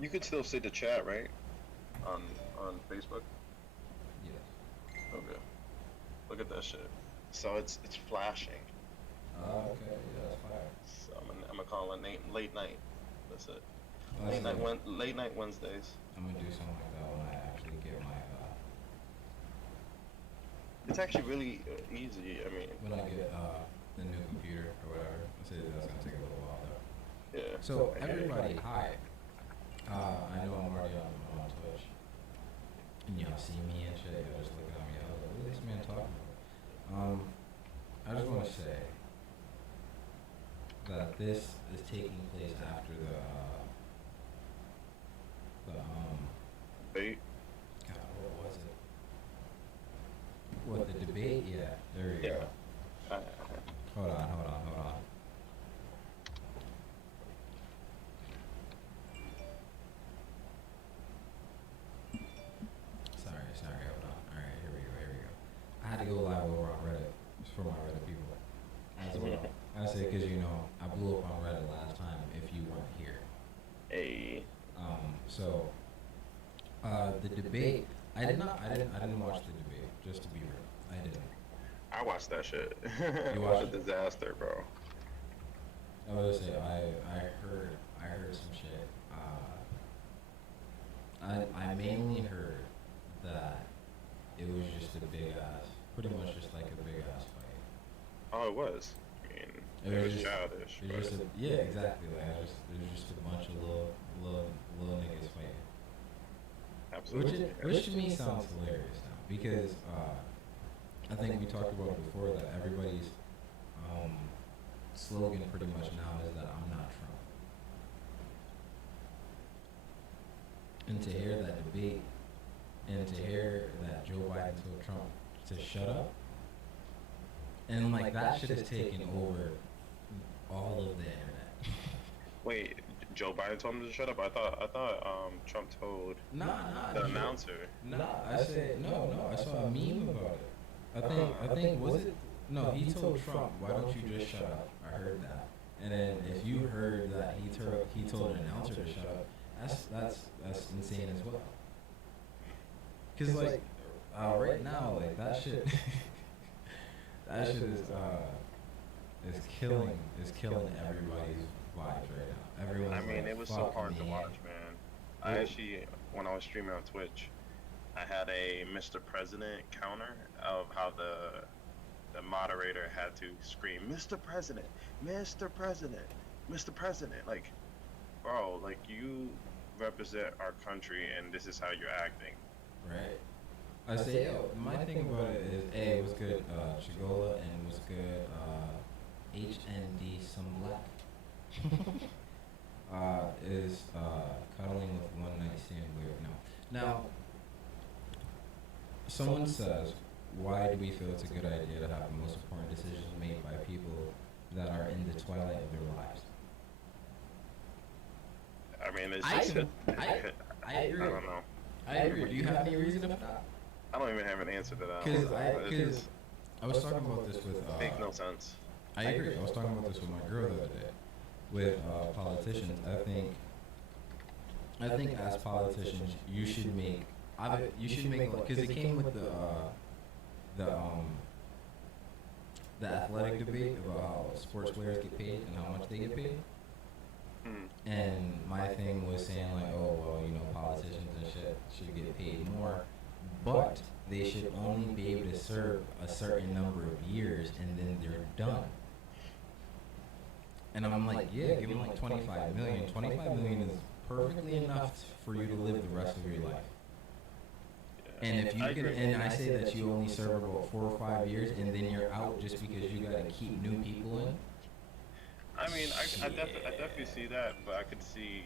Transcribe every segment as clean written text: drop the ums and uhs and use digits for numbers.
You could still see the chat, right? On Facebook. Yes. Okay. Look at that shit. So it's flashing. Okay, yeah, that's fire. So I'm gonna call it late night. That's it. Let's see. Late night Wednesdays. I'm gonna do something like that when I actually get my It's actually really easy. I mean, when I get the new computer or whatever. I say that's gonna take a little while though. yeah. So everybody, hi. I know I'm already on Twitch, and y'all see me and shit. Y'all just looking at me. I was like, what is this man talking about? I just want to say that this is taking place after the Bait. God, what was it? What, the debate? Yeah, there you go. Hold on. Sorry, hold on. Alright, here we go. I had to go live over on Reddit. It's for my Reddit people. As well. I say because, you know, I blew up on Reddit last time if you weren't here. Hey. So, the debate, I didn't watch the debate, just to be real. I didn't. I watched that shit. You What a watched it? disaster, bro. I was gonna say I heard some shit. I mainly heard that it was just a big ass, pretty much just like a big ass fight. Oh, it was. I mean, it was childish. It was just yeah, exactly. Like it was just a bunch of little niggas fighting. Absolutely. Which to me sounds hilarious now because I think we talked about it before that everybody's slogan pretty much now is that I'm not Trump. And to hear that debate and to hear that Joe Biden told Trump to shut up, and like that shit has taken over all of the internet. Wait, Joe Biden told him to shut up. I thought Trump told the announcer. I said no. I saw a meme about it. I think was it? No, he told Trump, "Why don't you just shut up?" I heard that. And then if you heard that he told an announcer to shut up, that's insane as well. Cause like right now, like that shit, that shit is killing everybody's vibes right now. Everyone's I mean, like, it was so fuck hard to me. watch, man. I actually, when I was streaming on Twitch, I had a Mr. President counter of how the moderator had to scream, "Mr. President, Mr. President, Mr. President." Like, bro, like you represent our country, and this is how you're acting. Right. I say, yo, my thing about it is, A, it was good, Chigola, and it was good, HND, some black. Is cuddling with one night stand weird? No. Now, someone says, why do we feel it's a good idea to have the most important decisions made by people that are in the twilight of their lives? I mean, it's I just, I agree. I don't know. I agree. Do you have any reason for that? I don't even have an answer to that. Because It just I was talking about this with. makes no sense. I agree. I was talking about this with my girl the other day. With politicians, I think as politicians, you should make. Because it came with the the athletic debate about how sports players get paid and how much they get paid. Hmm. And my thing was saying like, oh well, you know, politicians and shit should get paid more, but they should only be able to serve a certain number of years and then they're done. And I'm like, yeah, give them like 25 million. 25 million is perfectly enough for you to live the rest of your life. And if you can, and I say that you only serve about 4 or 5 years, and then you're out just because you gotta keep new people in. I mean, I definitely see that, but I could see,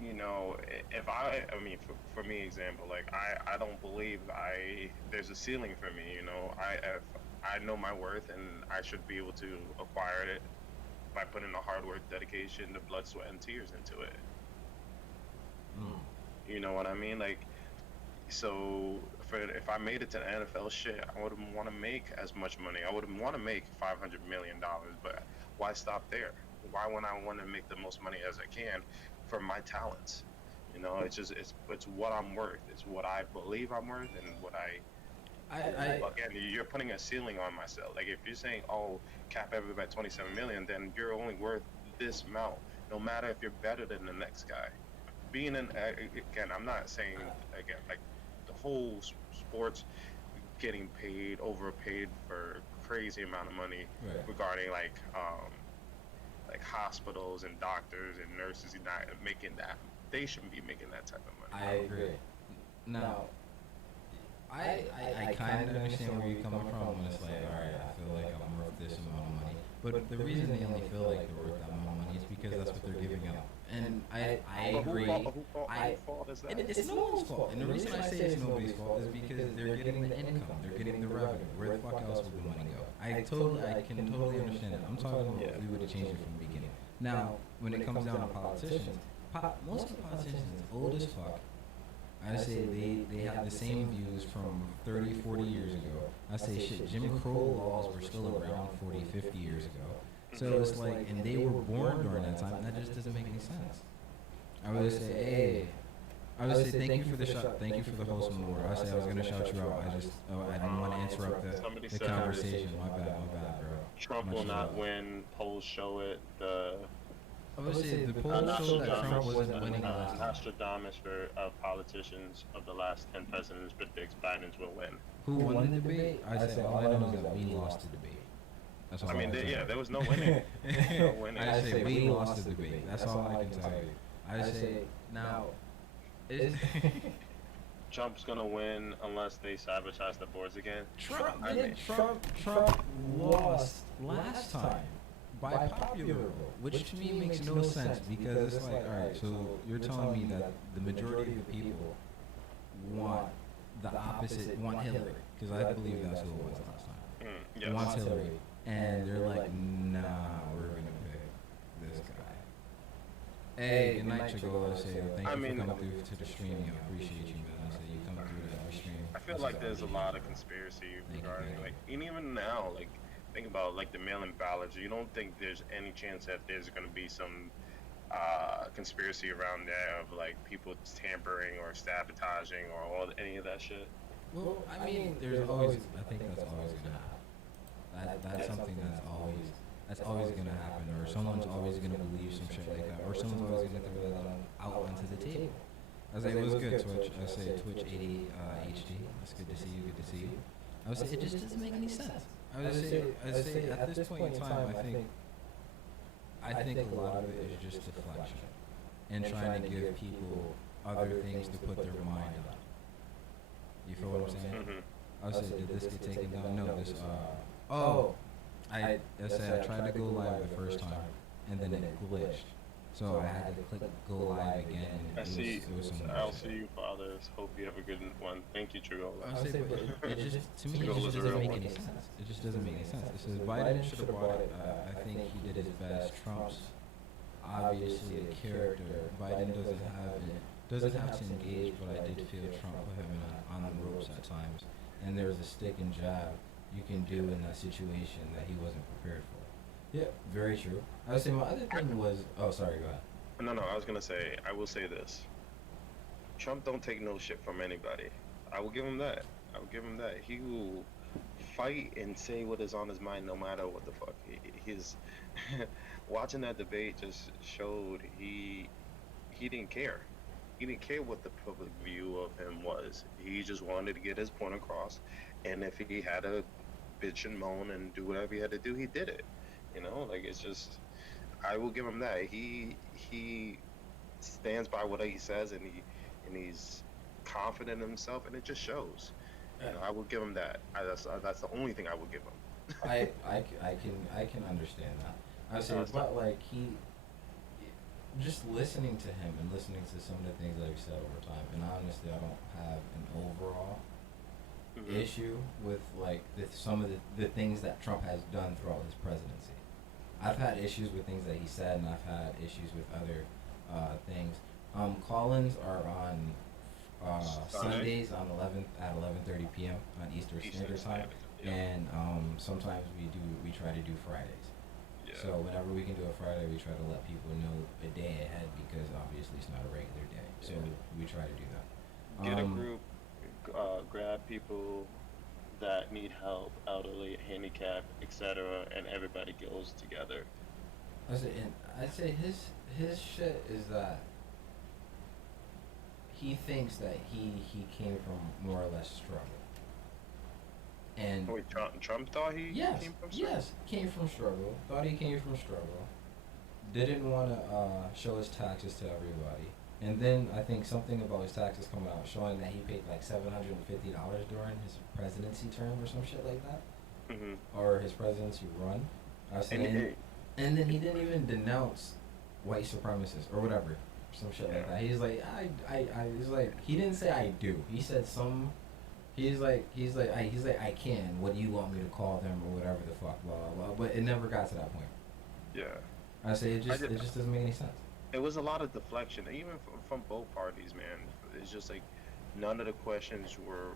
you know, if I mean, for me, example, like I don't believe there's a ceiling for me. You know, if I know my worth, and I should be able to acquire it by putting the hard work, dedication, the blood, sweat, and tears into it. Mm. You know what I mean? Like, so if I made it to the NFL, shit, I wouldn't want to make as much money. I wouldn't want to make $500 million, but why stop there? Why would I want to make the most money as I can for my talents. You know, it's what I'm worth. It's what I believe I'm worth, and what again, you're putting a ceiling on myself. Like if you're saying, "Oh, cap everybody at 27 million," then you're only worth this amount, no matter if you're better than the next guy. Being in again, I'm not saying again like the whole sports getting paid, overpaid for crazy amount of money Right. regarding like hospitals and doctors and nurses not making that. They shouldn't be making that type of money. I agree. Now, I kind of understand where you're coming from when it's like, all right, I feel like I'm worth this amount of money. But the reason they only feel like they're worth that amount of money is because that's what they're giving out. And I But agree. whose fault is that? It's no one's fault. And the reason I say it's nobody's fault is because they're getting the income, they're getting the revenue. Where the fuck else would the money go? I can totally understand it. I'm talking about if we would have changed it from the beginning. Now, when it comes down to politicians, most of the politicians are old as fuck. I say they have the same views from 30, 40 years ago. I say shit, Jim Crow laws were still around 40, 50 years ago. So it's like, and they were born during that time, and that just doesn't make any sense. I would say, hey, I would say thank you for the shot, thank you for the wholesome award. I say I was gonna shout you out. I didn't want to interrupt the conversation. My bad, bro. Trump will not win. Polls show it. I would say the polls showed that Trump wasn't winning last time. Nostradamus of politicians of the last 10 presidents predicts Biden's will win. Who won the debate? I say all I know is that we lost the debate. That's all I mean, can there was no winning. No winning. I say we lost the debate. That's all I can tell you. I say now. Trump's gonna win unless they sabotage the boards again. Trump lost last time by popular vote, which to me makes no sense because it's like, all right, so you're telling me that the majority of the people want the opposite, want Hillary, because I believe that's who it was last time. Yes. Wants Hillary, and they're like, nah, we're gonna pick this guy. Hey, good night, Chigola. I say thank you for coming through to the stream. I appreciate you, man. I say you coming through to every stream. I feel like there's a lot of conspiracy regarding, like, and even now, like, think about like the mail-in ballots. You don't think there's any chance that there's going to be some conspiracy around there of like people tampering or sabotaging or any of that shit? Well, I mean, there's always. I think that's always going to happen. That's something that's always going to happen, or someone's always going to believe some shit like that, or someone's always going to throw that out onto the table. I say it was good, Twitch. I say Twitch 80 HD. It's good to see you. Good to see you. I would say it just doesn't make any sense. I would say at this point in time, I think a lot of it is just deflection and trying to give people other things to put their mind on. You feel what I'm saying? Mm-hmm. I would say, did this get taken down? No, this. I tried to go live the first time, and then it glitched. So I had to click go live again. And I'll see you, fathers. Hope you have a good one. Thank you, Trigola. I say, but it just, to me, it just doesn't make any sense. It just doesn't make any sense. It says Biden should have bought it. I think he did his best. Trump's obviously a character. Biden doesn't have to engage, but I did feel Trump put him on the ropes at times. And there was a stick and jab you can do in that situation that he wasn't prepared for. Yeah, very true. I would say my other thing was, oh, sorry, go ahead. No, I was gonna say, I will say this. Trump don't take no shit from anybody. I will give him that. He will fight and say what is on his mind no matter what the fuck. His watching that debate just showed he didn't care. He didn't care what the public view of him was. He just wanted to get his point across, and if he had to bitch and moan and do whatever he had to do, he did it. You know, like it's just, I will give him that. He stands by what he says, and he's confident in himself, and it just shows. You know, I will give him that. That's the only thing I will give him. I can understand that. I say, but like just listening to him and listening to some of the things that he said over time, and honestly, I don't have an overall issue with like some of the things that Trump has done throughout his presidency. I've had issues with things that he said, and I've had issues with other things. Call-ins are on Sundays on 11:30 p.m. on Eastern Standard Time, and sometimes we try to do Fridays. Yeah. Yeah. So whenever we can do a Friday, we try to let people know a day ahead because obviously it's not a regular day. So Yeah. we try to do that. Get a group, grab people that need help, elderly, handicapped, etc., and everybody goes together. I'd say his shit is that he thinks that he came from more or less struggle. And Wait, Trump thought he yes, came from struggle? yes, came from struggle. Thought he came from struggle. Didn't want to show his taxes to everybody. And then I think something about his taxes coming out showing that he paid like $750 during his presidency term or some shit like that, Hmm. or his presidency run. I was And saying, and then he didn't even denounce white supremacists or whatever, some shit yeah, like that. He's like, he's like, he didn't say I do. He said some. He's like, I can. What do you want me to call them or whatever the fuck, blah blah blah. But it never got to that point. yeah. I say I did. it just doesn't make any sense. It was a lot of deflection, even from both parties, man. It's just like none of the questions were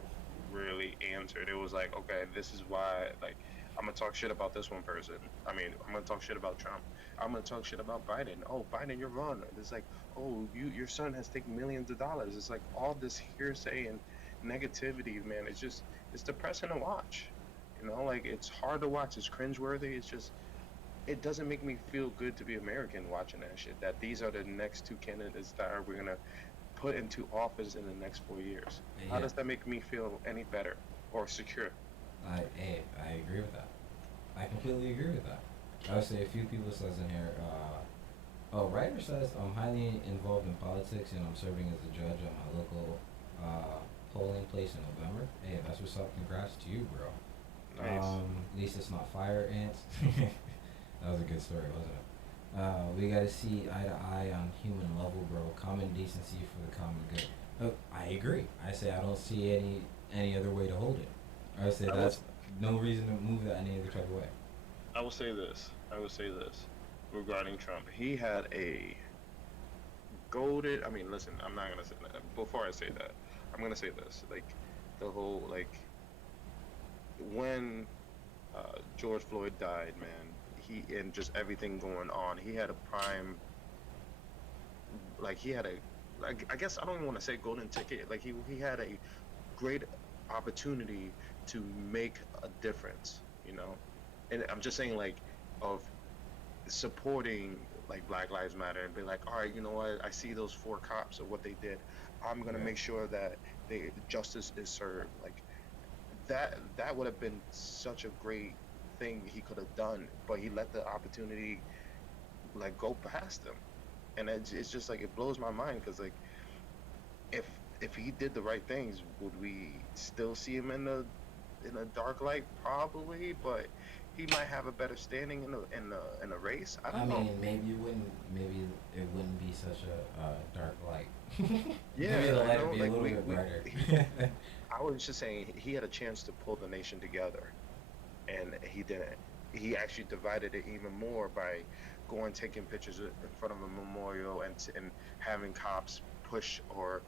really answered. It was like, okay, this is why. Like, I'm gonna talk shit about this one person. I mean, I'm gonna talk shit about Trump. I'm gonna talk shit about Biden. Oh, Biden, you're wrong. It's like, oh, your son has taken millions of dollars. It's like all this hearsay and negativity, man. It's depressing to watch. Like it's hard to watch. It's cringeworthy. It's just it doesn't make me feel good to be American watching that shit. That these are the next two candidates that we're gonna put into office in the next 4 years. How Yeah, does that make me feel any better or secure? I agree with that. I completely agree with that. I would say a few people says in here. Writer says I'm highly involved in politics and I'm serving as a judge at my local polling place in November. Hey, that's what's up. Congrats to you, bro. Nice. At least it's not fire ants. That was a good story, wasn't it? We gotta see eye to eye on human level, bro. Common decency for the common good. I agree. I say I don't see any other way to hold it. I say I will. that's no reason to move that any other type of way. I will say this. I will say this regarding Trump. He had a goaded. I mean, listen. I'm not gonna say that. Before I say that, I'm gonna say this. Like the whole when George Floyd died, man. He and just everything going on. He had a prime. He had a. Like I guess I don't even want to say golden ticket. Like he had a great opportunity to make a difference. And I'm just saying of supporting Black Lives Matter and be like, all right, you know what? I see those four cops of what they did. I'm gonna Right. make sure that justice is served. Like that would have been such a great thing he could have done, but he let the opportunity go past him, and it's just like it blows my mind because if if he did the right things, would we still see him in a dark light? Probably, but he might have a better standing in the race. I I don't know. mean, maybe it wouldn't be such a dark light. Maybe Yeah, the I light know. would be a little bit brighter. I was just saying he had a chance to pull the nation together, and he didn't. He actually divided it even more by going taking pictures in front of a memorial and having cops push or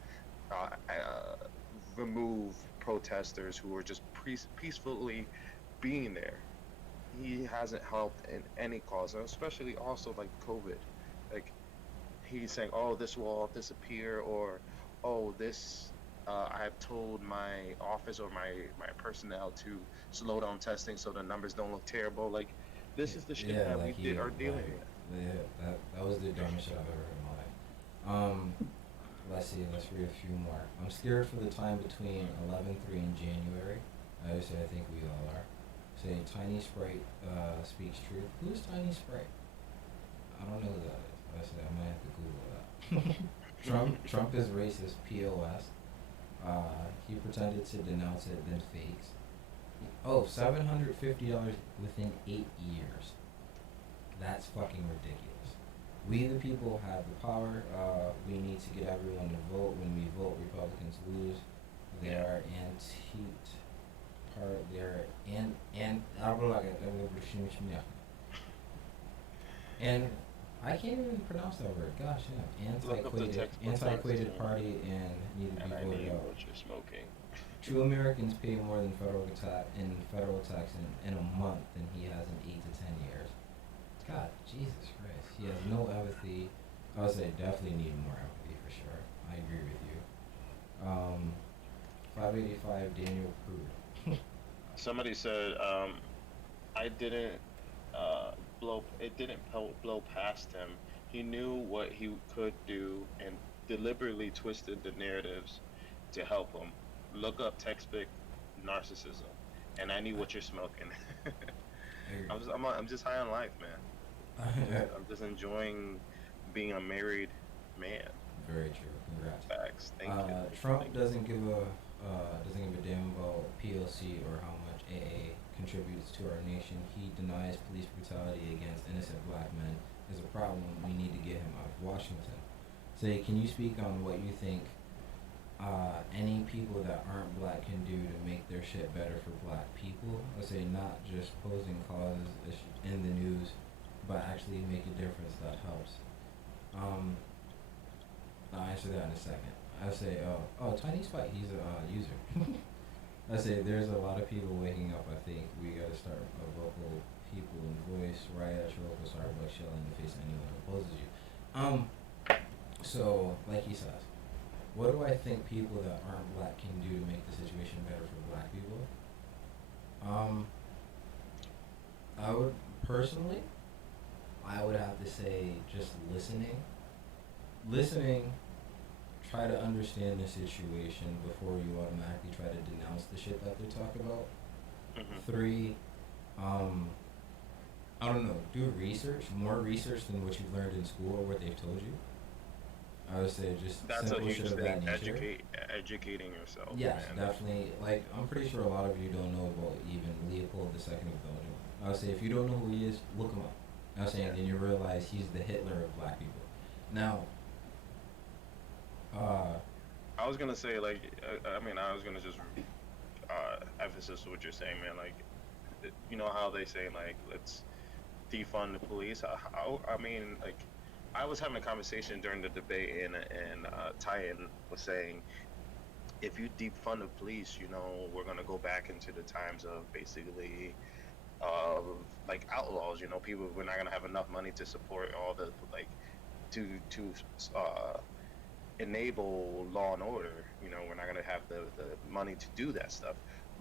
remove protesters who were just peacefully being there. He hasn't helped in any cause, and especially also COVID. Like he's saying, "Oh, this will all disappear," or "Oh, this." I've told my office or my personnel to slow down testing so the numbers don't look terrible. Like this is the shit Yeah, that like are dealing with. yeah, that was the dumbest shit I've ever heard in my life. Let's see, let's read a few more. I'm scared for the time between 11/3 and January. I would say I think we all are. Say Tiny Sprite speaks truth. Who's Tiny Sprite? I don't know who that is. I say I might have to Google that. Trump is racist. POS. He pretended to denounce it, then fakes. Oh, $750 within 8 years. That's fucking ridiculous. We the people have the power. We need to get everyone to vote. When we vote, Republicans lose. They Yeah. are anti part. They're and I don't like it. And I can't even pronounce that word. Gosh, yeah. Look up the textbook text, Antiquated party and need to be and I voted need out. what you're smoking. True Americans pay more than federal tax in a month than he has in 8 to 10 years. God Jesus Christ. He has no empathy. I would say definitely need more empathy for sure. I agree with you. 585 Daniel Crude. Somebody said, I didn't it didn't blow past him. He knew what he could do and deliberately twisted the narratives to help him. Look up textbook narcissism, and I knew I, what you're smoking. I agree. I'm just high on life, man. I'm just enjoying being a married man. Very true. Congrats. Facts. Thank you. Trump Thank you. doesn't give a damn about PLC or how much AA contributes to our nation. He denies police brutality against innocent black men is a problem. We need to get him out of Washington. Say, can you speak on what you think any people that aren't black can do to make their shit better for black people? I say not just posing causes in the news, but actually make a difference that helps. Um, I'll answer that in a second. I say, Chinese fight. He's a user. I say there's a lot of people waking up. I think we gotta start a vocal people and voice right at your local Starbucks, shell in the face of anyone who opposes you. So like he says, what do I think people that aren't black can do to make the situation better for black people? Um, I would personally, I would have to say just listening, try to understand the situation before you automatically try to denounce the shit that they're talking about. Hmm. 3, I don't know, do research, more research than what you've learned in school or what they've told you. I would say just That's a simple huge shit of thing. that nature. Educating yourself, Yes, man. definitely. Like, I'm pretty sure a lot of you don't know about even Leopold II of Belgium. I would say if you don't know who he is, look him up. I was saying, then you realize he's the Hitler of black people. Now, uh, I was gonna say like, I was gonna just emphasis what you're saying, man. Like, you know how they say like, let's defund the police. I mean, like, I was having a conversation during the debate, and Tyan was saying, if you defund the police, you know, we're gonna go back into the times of basically of like outlaws. You know, people we're not gonna have enough money to support all the like to uh enable law and order. You know, we're not gonna have the money to do that stuff.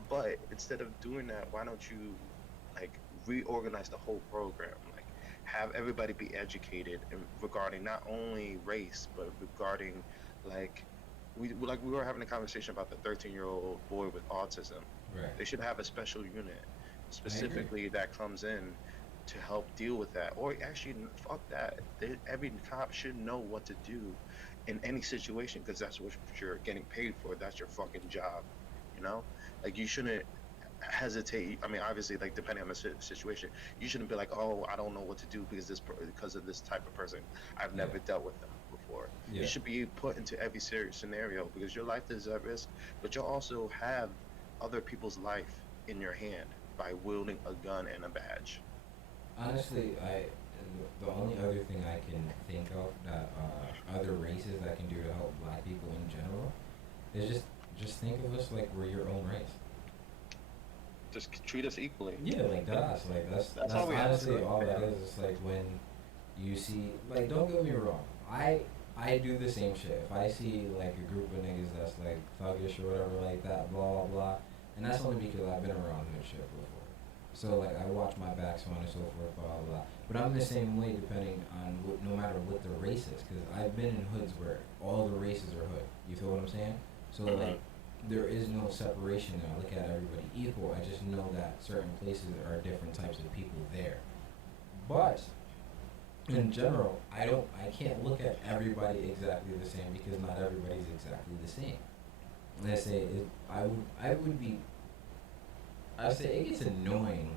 But instead of doing that, why don't you like reorganize the whole program? Like have everybody be educated regarding not only race but regarding like we were having a conversation about the 13-year-old boy with autism. right. They should have a special unit I agree. specifically that comes in to help deal with that. Or actually, fuck that. Every cop should know what to do in any situation because that's what you're getting paid for. That's your fucking job. You know, like you shouldn't hesitate. I mean, obviously, like depending on the situation, you shouldn't be like, oh, I don't know what to do because because of this type of person. I've Yeah. never dealt with them before. You Yeah. should be put into every serious scenario because your life is at risk, but you'll also have other people's life in your hand by wielding a gun and a badge. Honestly, the only other thing I can think of that other races that can do to help black people in general is just think of us like we're your own race. Just treat us equally. Yeah, like that's like That's that's all we ask honestly of, all that man. is. It's like when you see, like, don't get me wrong, I do the same shit. If I see like a group of niggas that's like thuggish or whatever like that, blah blah blah, and that's only because I've been around hood shit before. So like I watch my back, so on and so forth, blah blah blah. But I'm the same way depending on no matter what the race is, because I've been in hoods where all the races are hood. You feel what I'm saying? So Hmm. like there is no separation there. I look at everybody equal. I just know that certain places are different types of people there. But in general, I can't look at everybody exactly the same because not everybody's exactly the same. And I would be I say it gets annoying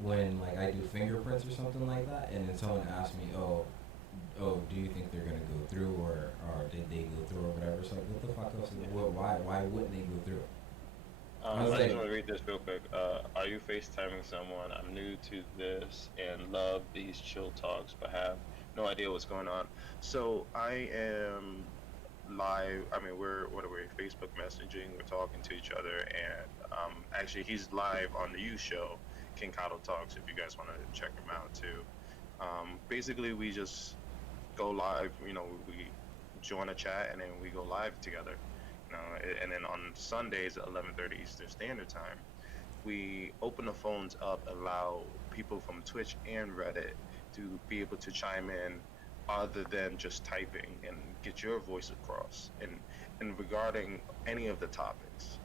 when like I do fingerprints or something like that, and then someone asks me, do you think they're gonna go through or did they go through or whatever? It's like what the fuck else? Why wouldn't they go through? I was I just like, want to read this real quick. Are you FaceTiming someone? I'm new to this and love these chill talks, but have no idea what's going on. So I am live. I mean, what are we? Facebook messaging. We're talking to each other, and actually, he's live on the U show, KingKadoTalks. If you guys want to check him out too. Basically, we just go live. We join a chat and then we go live together. And then on Sundays at 11:30 Eastern Standard Time, we open the phones up, allow people from Twitch and Reddit to be able to chime in, other than just typing, and get your voice across, and regarding any of the topics.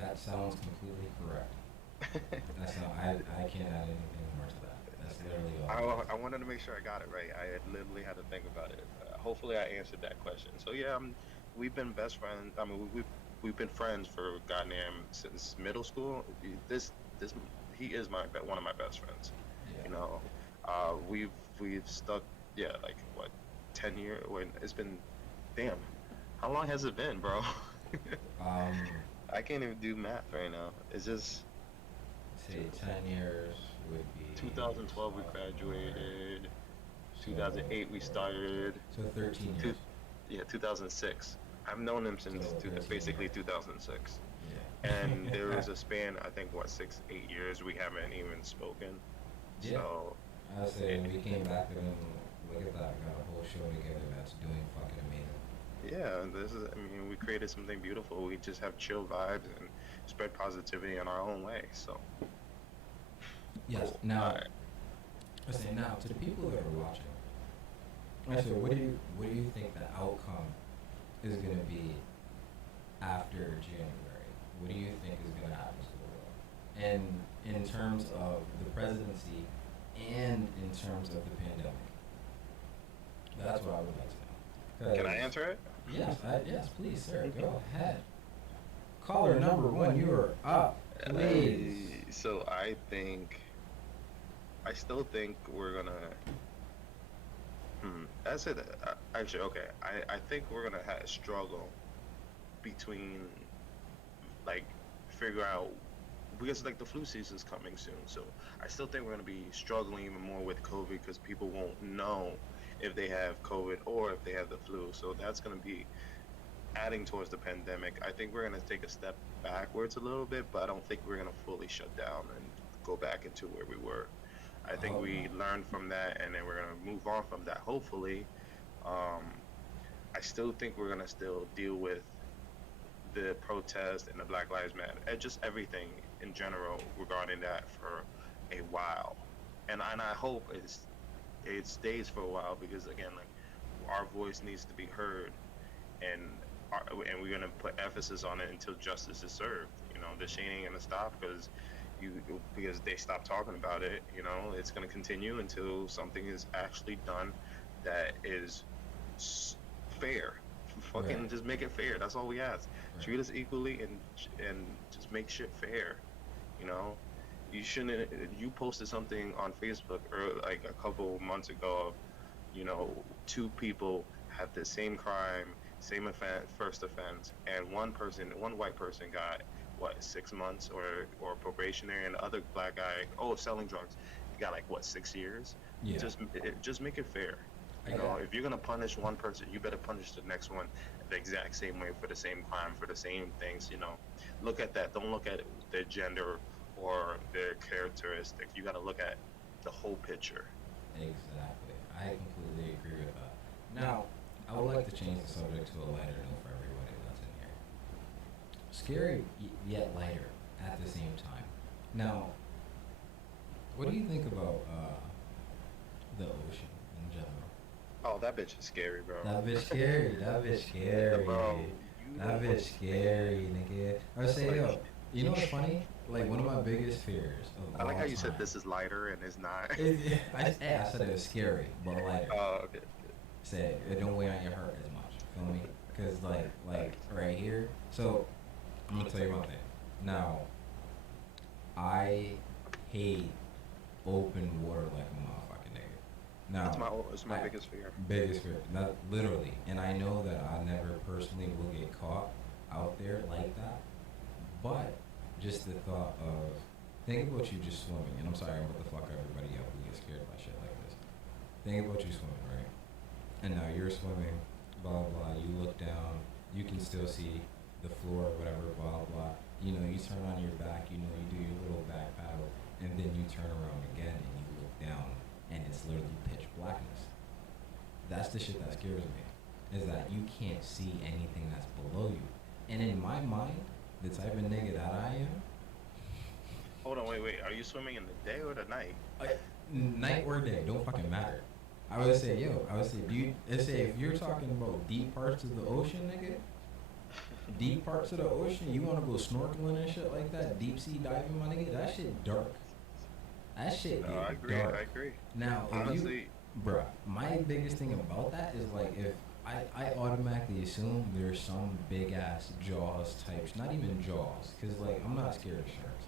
That sounds completely correct. I can't add anything more to that. That's literally all. I wanted to make sure I got it right. I had literally had to think about it. Hopefully, I answered that question. So yeah, we've been best friends. I mean, we've been friends for goddamn since middle school. This he is one of my best friends. Yeah. You know, we've stuck. Yeah, like what, 10 years? When it's been, damn, how long has it been, bro? Um, I can't even do math right now. It's just say 10 years would be 2012 we sophomore, graduated. so 2008 we started. so 13 Two, years. yeah, 2006. I've known him since So 13 basically years. 2006. Yeah. And there was a span, I think, what, 6, 8 years we haven't even spoken. Yeah. So I say we came back and then look at that, got a whole show together that's doing fucking amazing. yeah, I mean, we created something beautiful. We just have chill vibes and spread positivity in our own way. So Yes. cool. Now, All right. I say now to the people that are watching. I say, what do you think the outcome is going to be after January? What do you think is going to happen to the world? And in terms of the presidency and in terms of the pandemic. That's what I would like to know. Can I answer it? Yes, yes, please, sir. Go ahead. Caller number one, you are up. Please. So I still think we're gonna. That's it. Actually, okay. I think we're gonna have a struggle between, like, figure out, because like the flu season's coming soon. So I still think we're gonna be struggling even more with COVID, because people won't know if they have COVID or if they have the flu. So that's gonna be adding towards the pandemic. I think we're gonna take a step backwards a little bit, but I don't think we're gonna fully shut down and go back into where we were. I think we learned from that, and then we're gonna move on from that. Hopefully, um, I still think we're gonna still deal with the protest and the Black Lives Matter, and just everything in general regarding that for a while. And I hope it stays for a while, because again, like, our voice needs to be heard, and and we're gonna put emphasis on it until justice is served. This shit ain't gonna stop because they stop talking about it. It's gonna continue until something is actually done that is fair. Fucking Right. just make it fair. That's all we ask. Right. Treat us equally, and just make shit fair. You know, you shouldn't. You posted something on Facebook or like a couple months ago of, two people have the same crime, same offense, first offense, and one white person got what, 6 months or probationary, and the other black guy, selling drugs, he got like what, 6 years. Yeah. Just make it fair. I got it. If you're gonna punish one person, you better punish the next one the exact same way for the same crime, for the same things. Look at that. Don't look at their gender or their characteristic. You got to look at the whole picture. Exactly. I completely agree with that. Now, I would like to change the subject to a lighter note for everybody that's in here. Scary yet lighter at the same time. Now, what do you think about the ocean in general? Oh, that bitch is scary, bro. That bitch scary. That bitch scary. Bro, That bitch scary, nigga. I say, yo, you know what's funny? Like, one of my biggest fears of I like all how you said time- this is lighter and it's not. I said it was scary, but lighter. Oh, okay. Say it don't weigh on your heart as much. Feel me? Cause like right here. So I'm gonna tell you one thing. Now, I hate open water like a motherfucking nigga. Now, It's my biggest fear. biggest fear, not literally. And I know that I never personally will get caught out there like that. But just the thought of, think about you just swimming, and I'm sorry, I'm about to fuck everybody up who gets scared by shit like this. Think about you swimming, right? And now you're swimming, blah, blah, you look down, you can still see the floor or whatever, blah, blah. You turn on your back, you do your little back paddle, and then you turn around again and you look down and it's literally pitch blackness. That's the shit that scares me. Is that you can't see anything that's below you. And in my mind, the type of nigga that I am. Hold on, wait. Are you swimming in the day or the night? Night or day, don't fucking matter. I would say, if you're talking about deep parts of the ocean, nigga, deep parts of the ocean, you want to go snorkeling and shit like that, deep sea diving, my nigga, that shit dark. That shit No, I agree. dark. I agree. Now, Honestly, bruh, my biggest thing about that is like if I automatically assume there's some big ass jaws types, not even jaws, cause like I'm not scared of sharks.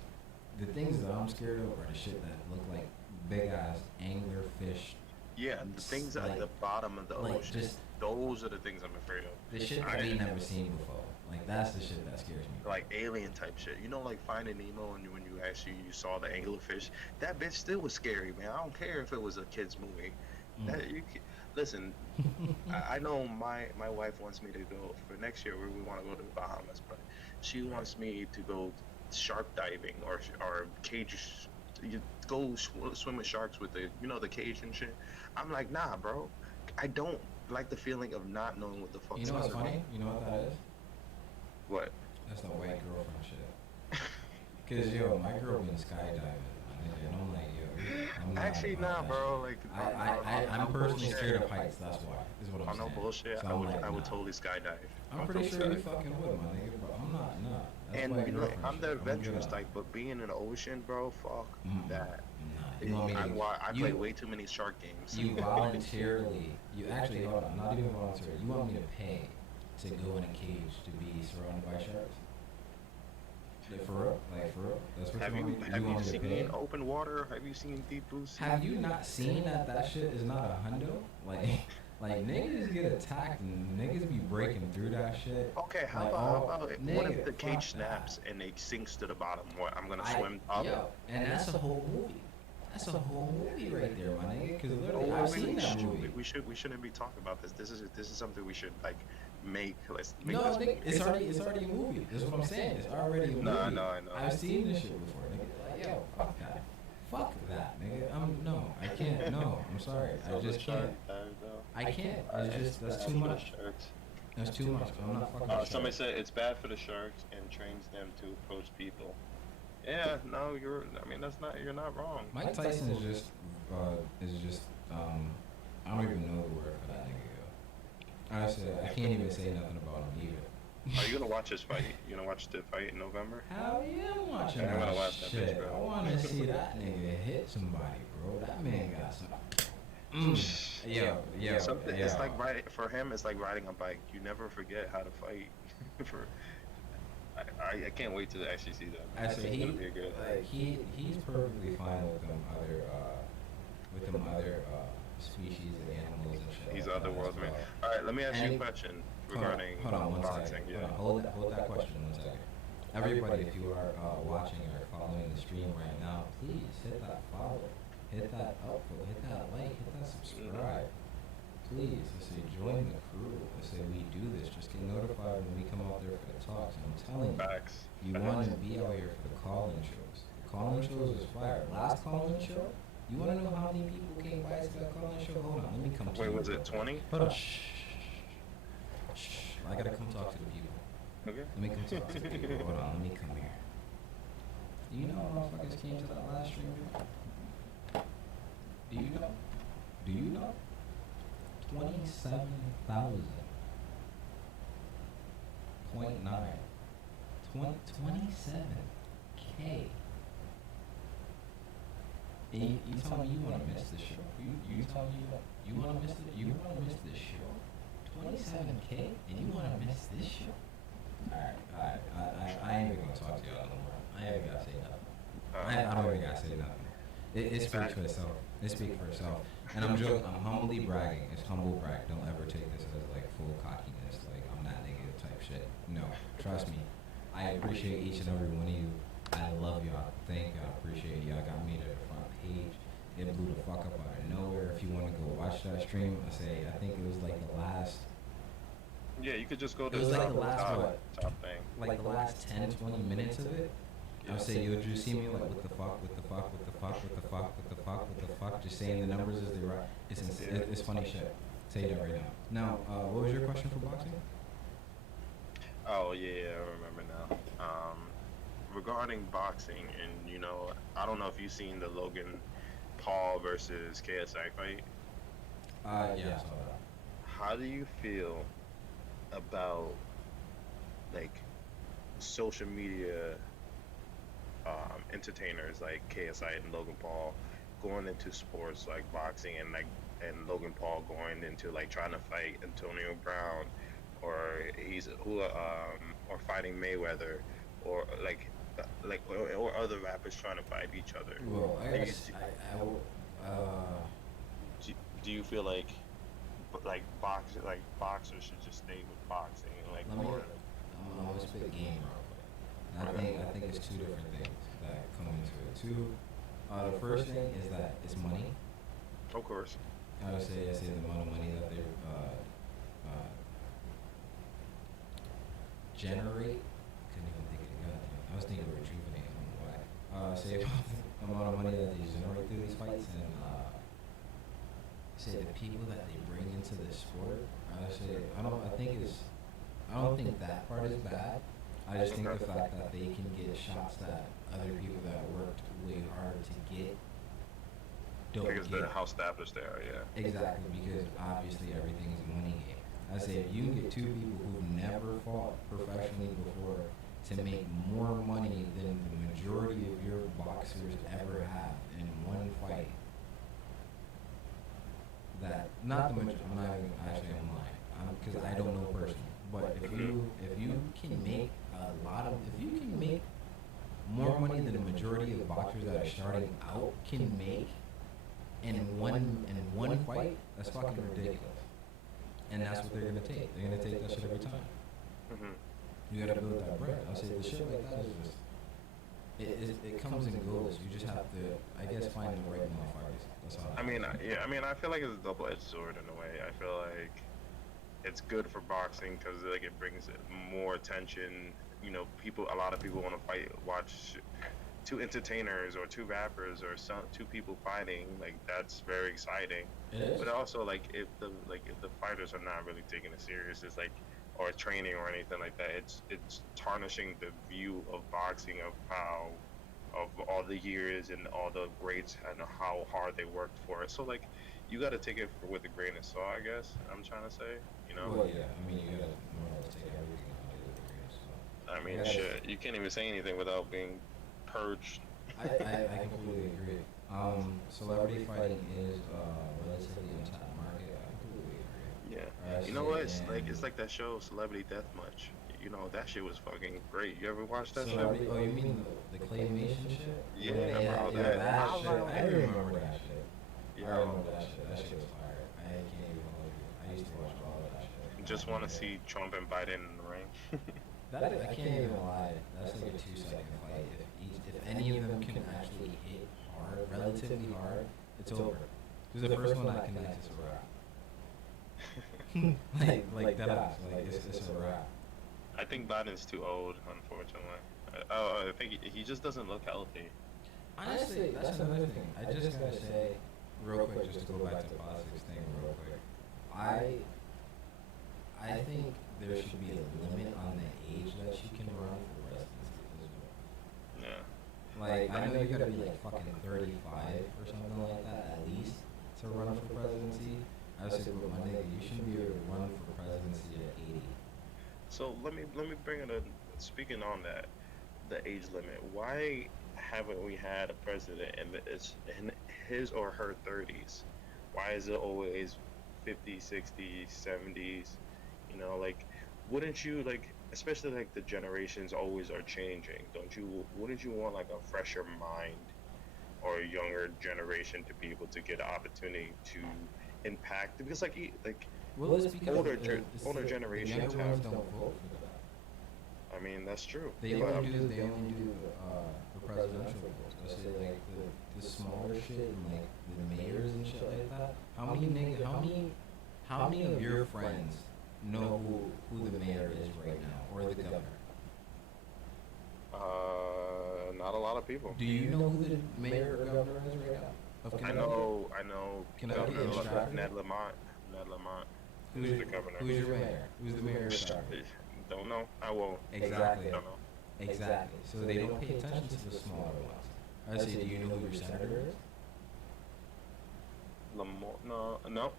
The things that I'm scared of are the shit that look like big ass angler fish. yeah, the things like, at the bottom of the like ocean, just those are the things I'm afraid of. the shit that we never seen before. Like that's the shit that scares me. Like alien type shit. You know, like Finding Nemo, and when you actually you saw the anglerfish, that bitch still was scary, man. I don't care if it was a kids movie. That listen, I know my wife wants me to go for next year. We want to go to the Bahamas, but she wants me to go shark diving or cage. You go swim with sharks with the cage and shit. I'm like, nah, bro. I don't like the feeling of not knowing what the fuck. You know what's funny? You know what that is? What? That's the white girlfriend shit. Cause yo, my girl been skydiving, my nigga, and I'm like, yo, I'm not Actually, nah, bro. Like, I'm personally scared of heights. That's why. Is what I'm saying. No bullshit. So I would totally skydive. I'm pretty sure you fucking would, my nigga, but I'm not. Nah. That's And white you know, girlfriend I'm the shit. adventurous type, but being in the ocean, bro, fuck that. Nah, you want me to, I play way too many shark games. you voluntarily, you actually, hold on, not even voluntarily, you want me to pay to go in a cage to be surrounded by sharks? Like, for real? Like, for real? That's what Have you you want me, have you you want me to pay? seen open water? Have you seen deep blue sea? Have you not seen that shit is not a hundo? Like niggas get attacked and niggas be breaking through that shit. Okay, how Like, about what nigga, if the fuck cage that. snaps and it sinks to the bottom? What, I'm gonna swim up? Yo, and that's a whole movie. That's a whole movie right there, my nigga. Cause literally, I've seen that movie. We shouldn't be talking about this. This is something we should like make. Let's make No, this. nigga, it's already a movie. That's what I'm saying. It's already a movie. No, I know. I've seen this shit before, nigga. Like, yo, fuck that. Fuck that, nigga. No, I can't. No, I'm sorry. I just can't. I can't. It's just that's too much. That's too much. I'm not fucking. Somebody said it's bad for the sharks and trains them to approach people. Yeah, no, you're not wrong. Mike Tyson is just I don't even know the word for that nigga. Honestly, I can't even say nothing about him either. Are you gonna watch this fight? You gonna watch the fight in November? Hell yeah, I'm watching I'm that gonna watch that shit. bitch, bro. I want to see that nigga hit somebody, bro. That man got some. It's like for him. It's like riding a bike. You never forget how to fight. I can't wait to actually see that. Actually, It's gonna be a good. he's perfectly fine with them other species and animals and shit. He's like that otherworld, as man. well. All right, let me ask you a And- question regarding Hold on one boxing. second. Yeah. Hold that question 1 second. Everybody, if you are watching or following the stream right now, please hit that follow, hit that upvote, hit that like, hit that subscribe. Please, I say join the crew. I say we do this. Just get notified when we come out there for the talks. I'm telling you, Facts. you want to be out here for the call-in shows. The call-in shows is fire. Last call-in show, you want to know how many people came by to that call-in show? Hold on, let me come to Wait, you. was it 20? Hold on. Shh. I gotta come talk to the people. Okay. Let me come talk to the people. Hold on, let me come here. Do you know how motherfuckers came to that last stream? Do you know? Do you know? 27,000.9. 27K. And you tell me you want to miss the show? You tell me you want to miss it? You want to miss this show? 27K, and you want to miss this show? Alright. I ain't even gonna talk to y'all no more. I ain't even gotta say nothing. I don't even gotta say nothing. It speaks for itself. It speaks for itself. And I'm joking. I'm humbly bragging. It's humble brag. Don't ever take this as like full cockiness. Like I'm that negative type shit. No, trust me. I appreciate each and every one of you. I love y'all. Thank y'all. Appreciate y'all. Got me to the front page. It blew the fuck up out of nowhere. If you want to go watch that stream, I think it was like the last. Yeah, you could just go to It was the like the last top thing. like the last 10, 20 minutes of it. I would say, you'll just see me like, what the fuck, what the fuck, what the fuck, what the fuck, what the fuck, what the fuck, just saying the numbers as they are. It's funny shit. Say that right now. Now, what was your question for boxing? Oh yeah, I remember now. Regarding boxing, and I don't know if you've seen the Logan Paul versus KSI fight. Yeah, I saw that. How do you feel about like social media entertainers like KSI and Logan Paul going into sports like boxing, and Logan Paul going into like trying to fight Antonio Brown, or or fighting Mayweather, or or other rappers trying to fight each other. Well, I Do you, guess I will. do, do you feel like boxers should just stay with boxing, like, Let me. or I'm gonna spit game real quick. And okay, I think it's two different things that come into it. The first thing is that it's money. of course. I say the amount of money that they uh, generate. Couldn't even think of the goddamn. I was thinking rejuvenate. I don't know why. Say about the amount of money that they generate through these fights, and say the people that they bring into this sport. I don't think that part is bad. I just think Okay. the fact that they can get shots that other people that worked way hard to get don't Because get. the how established they are, yeah. Exactly, because obviously everything is a money game. I say if you can get two people who've never fought professionally before to make more money than the majority of your boxers ever have in one fight, that not the majority. I'm not even actually I'm lying because I don't know personally. But if you can make if you can make more money than the majority of boxers that are starting out can make in one fight, that's fucking ridiculous. And that's what they're gonna take. They're gonna take that shit every time. Hmm. You gotta build that brand. I say the shit like that is just it comes and goes. You just have to, I guess, find the right motherfuckers. That's all. Yeah, I feel like it's a double-edged sword in a way. I feel like it's good for boxing because like it brings more attention. A lot of people want to watch two entertainers or two rappers or two people fighting. Like that's very exciting. It is. But also, like if the fighters are not really taking it serious, it's like, or training or anything like that, it's tarnishing the view of boxing, of all the years and all the greats and how hard they worked for it. So like you got to take it with a grain of salt, I guess. I'm trying to say, you know. Well, yeah. I mean, you gotta more or less take everything out of the grain of salt. I I mean, gotta. shit, you can't even say anything without being purged. I completely agree. Celebrity fighting is a relatively untapped market. I completely agree. Yeah. I You know what? say, It's like that show Celebrity Deathmatch. That shit was fucking great. You ever watched that show? celebrity. Oh, you mean the claymation shit? Yeah, Yeah, bro. yeah, That. that shit. I remember that shit. I Yo, remember that shit. That shit was fire. I can't even hold you. I used to watch all of that shit. just want to see Trump and Biden in the ring. That I can't even lie. That's like a 2 second fight. If any of them can actually hit hard, relatively hard, it's over. Because the first one that connects, it's a wrap. like that. Like it's a wrap. I think Biden's too old, unfortunately. I think he just doesn't look healthy. Honestly, that's another thing. I just gotta say, real quick, just to go back to the politics thing, real quick. I think there should be a limit on the age that you can run for presidency as well. Yeah. Like, I know you gotta be like fucking 35 or something like that at least to run for presidency. I would say, but my nigga, you shouldn't be able to run for presidency at 80. So let me bring it. Speaking on that, the age limit. Why haven't we had a president in his or her 30s? Why is it always 50s, 60s, 70s? Like, wouldn't you like, especially like the generations always are changing, don't you? Wouldn't you want like a fresher mind or a younger generation to be able to get an opportunity to impact? Because like Well, it's because older the generations younger have. ones don't vote for that. I mean, that's true. They But only do the presidential votes. I say like the smaller shit and like the mayors and shit like that. How many of your friends know who the mayor is right now or the governor? not a lot of people. Do you know who the mayor or governor is right now? Of I Connecticut? know Connecticut Governor and Stratford? Ned Lamont. Ned Lamont Who's is your, the governor. who's your mayor? Who's the mayor of Stratford? Don't know. I won't. Exactly. Don't know. Exactly. So they don't pay attention to the smaller ones. I say, do you know who your senator is? Lamont? No, no,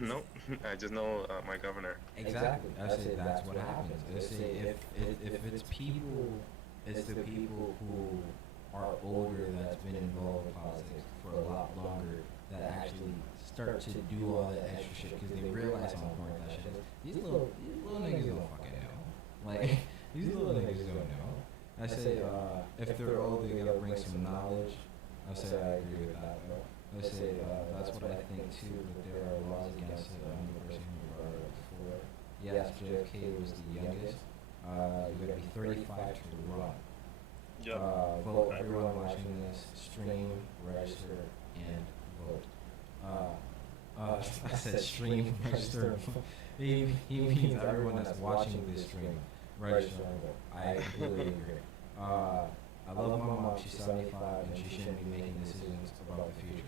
no. I just know my governor. Exactly. I say that's what happens. I say if it's people, it's the people who are older that's been involved in politics for a lot longer that actually start to do all that extra shit because they realize how important that shit is. These little niggas don't fucking know. Like these little niggas don't know. I say if they're old, they gotta bring some knowledge. I say I agree with that. Though. I say that's what I think too, but there are laws against it. I'm the person who brought it up before. Yes, JFK was the youngest. You gotta be 35 to run. Yep. Vote. Everyone watching this, stream, register, and vote. I said stream, register. He means everyone that's watching this stream, register and vote. I completely agree. I love my mom. She's 75, and she shouldn't be making decisions about the future.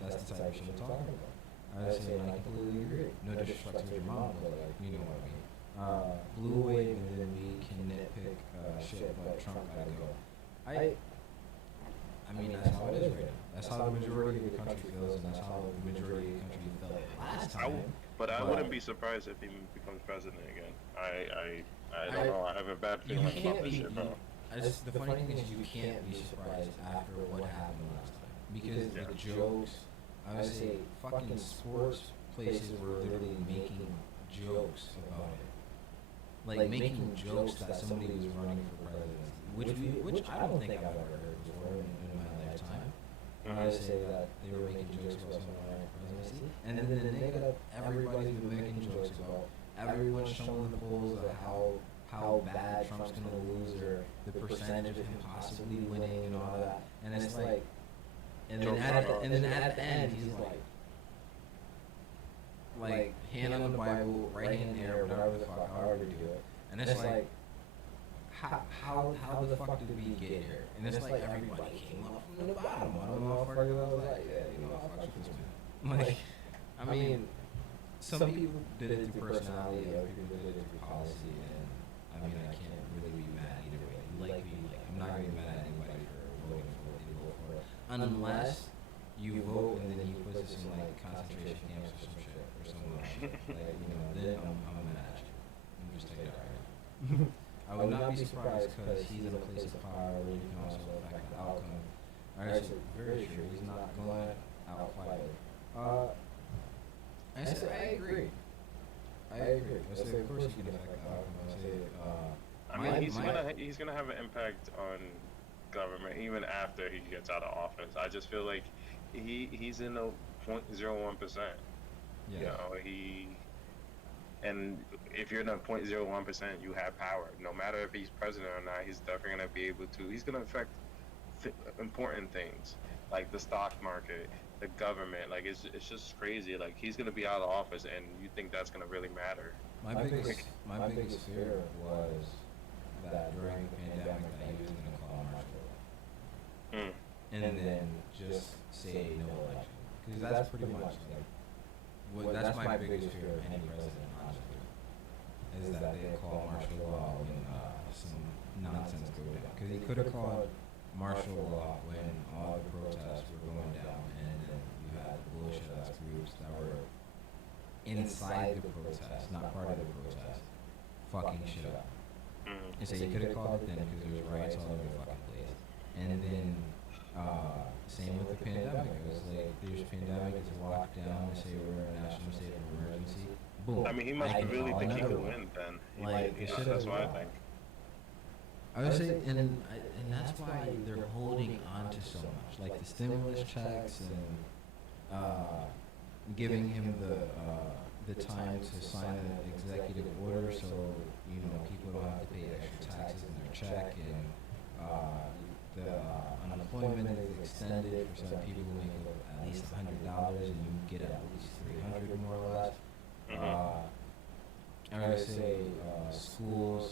That's the type of shit I'm talking about. I say, and I completely agree. No disrespect to your mom, but like, you know what I mean. Blue wave, and then we can nitpick shit, but Trump gotta go. I mean, that's how it is right now. That's how the majority of the country feels, and that's how the majority of the country felt last time. But I wouldn't be surprised if he becomes president again. I don't know. I have a bad feeling about this shit, bro. The funny thing is, you can't be surprised after what happened last time because the jokes. I would say fucking sports places were literally making jokes about it, like making jokes that somebody was running for presidency, which I don't think I've ever heard before in my lifetime. I would say that they were making jokes about someone running for presidency, and then the nigga that everybody's been making jokes about, everyone's showing the polls of how bad Trump's gonna lose or the percentage of him possibly winning and all that, and it's like, and then at the end he's like hand on the Bible, right hand in the air, whatever the fuck, however you do it, and it's like, how the fuck did we get here? And it's like everybody came up from the bottom. I don't know if I was like, yeah, you know, I fuck with this man. Like, I mean, some people did it through personality, other people did it through policy, and I mean, I can't really be mad either way. I'm not gonna be mad at anybody for voting for what they vote for, unless you vote and then he puts us in like concentration camps or some shit or something like that. You know, then I'm mad at you. I'm just telling you that right now. I would not be surprised because he's in a place of power where you can also affect the outcome. I said, very true. He's not going out quietly. I said, I agree. I said, of course he can affect the outcome. I said, I mean, he's gonna have an impact on government even after he gets out of office. I just feel like he's in the 0.01%. Yeah. You know, and if you're in the 0.01%, you have power. No matter if he's president or not, he's definitely gonna be able to. He's gonna affect important things like the stock market, the government. Like it's just crazy. Like he's gonna be out of office, and you think that's gonna really matter? My biggest fear was that during the pandemic that he was gonna call martial law, and then just say no election, because that's pretty much like that's my biggest fear of any president, honestly, is that they call martial law when some nonsense go down. Because he could have called martial law when all the protests were going down, and then you had bullshit ass groups that were inside the protest, not part of the protest, fucking shit up. And so you could have called it then because there was riots all over the fucking place. And then same with the pandemic. It was like there's a pandemic, it's a lockdown, they say we're in a national state of emergency. Boom. I mean, he must really think he could win then. Like, that's what I think. I would say, and that's why they're holding on to so much, like the stimulus checks and giving him the time to sign an executive order, so you know people don't have to pay extra taxes in their check, and the unemployment is extended for some people who make at least $100, and you get at least $300 more or less. I would say schools.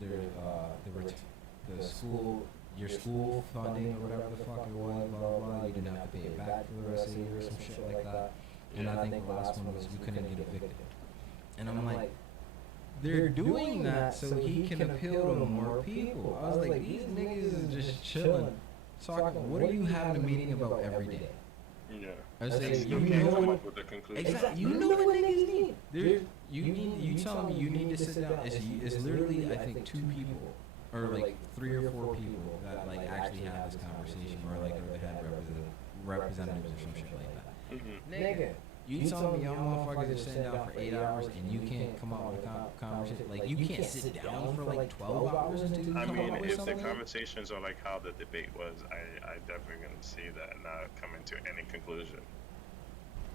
The school, your school funding or whatever the fuck it was, blah blah blah. You didn't have to pay it back back for the rest of the year or some shit like that. And I think the last one was we couldn't get evicted. And I'm like, they're doing that so he can appeal to more people. I was like, these niggas is just chilling. Talking, what are you having a meeting about every day? Yeah. I was like, You can't come up with a conclusion. exactly. You know what niggas need. You tell me you need to sit down. It's literally I think 2 people or like 3 or 4 people that like actually have this conversation or like or they have representatives or some shit like that. Nigga, you tell me y'all motherfuckers are sitting down for 8 hours and you can't come out with a conversation. Like you can't sit down for like 12 hours until you I come mean, up with if the something. conversations are like how the debate was, I definitely gonna see that and not coming to any conclusion.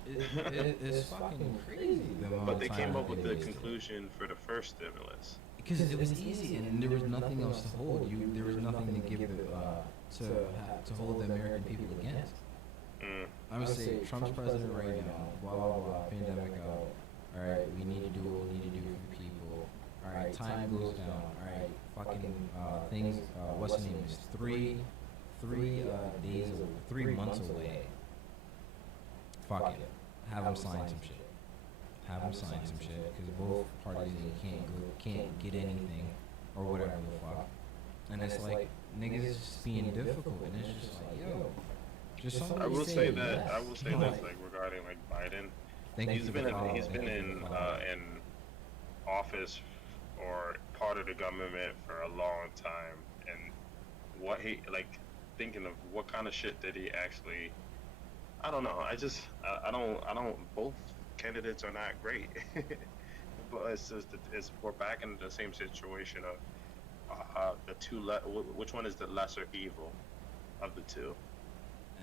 It's fucking crazy. But they came up with the conclusion for the first stimulus. Because it was easy and there was nothing else to hold you. There was nothing to give to hold the American people against. I would say Trump's president right now. Blah blah blah. Pandemic out. All right, we need to do what we need to do for the people. All right, time goes down. All right, fucking things. What's the name? Is three days, 3 months away. Fuck it. Have them sign some shit. Have them sign some shit because both parties can't get anything or whatever the fuck. And it's like niggas is just being difficult, and it's just like yo. Just somebody I will say that yes. I will say this like regarding like Biden. He's been in office or part of the government for a long time, and what he like thinking of what kind of shit did he actually. I don't know. I don't. Both candidates are not great, but it's just we're back in the same situation of which one is the lesser evil of the two.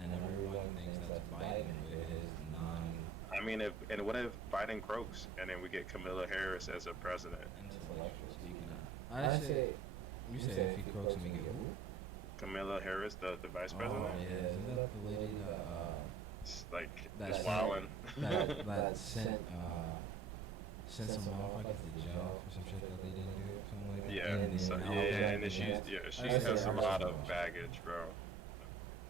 And everyone thinks that's Biden with his I mean, what if Biden croaks and then we get Kamala Harris as a president? intellectual speaking. I say, you say if he croaks and we get who? Kamala Harris, the vice president. Oh yeah, isn't that the lady It's like that it's sent- wilding. that sent some motherfuckers to jail for some shit that they didn't do, something like that? And then she has a lot of baggage, bro.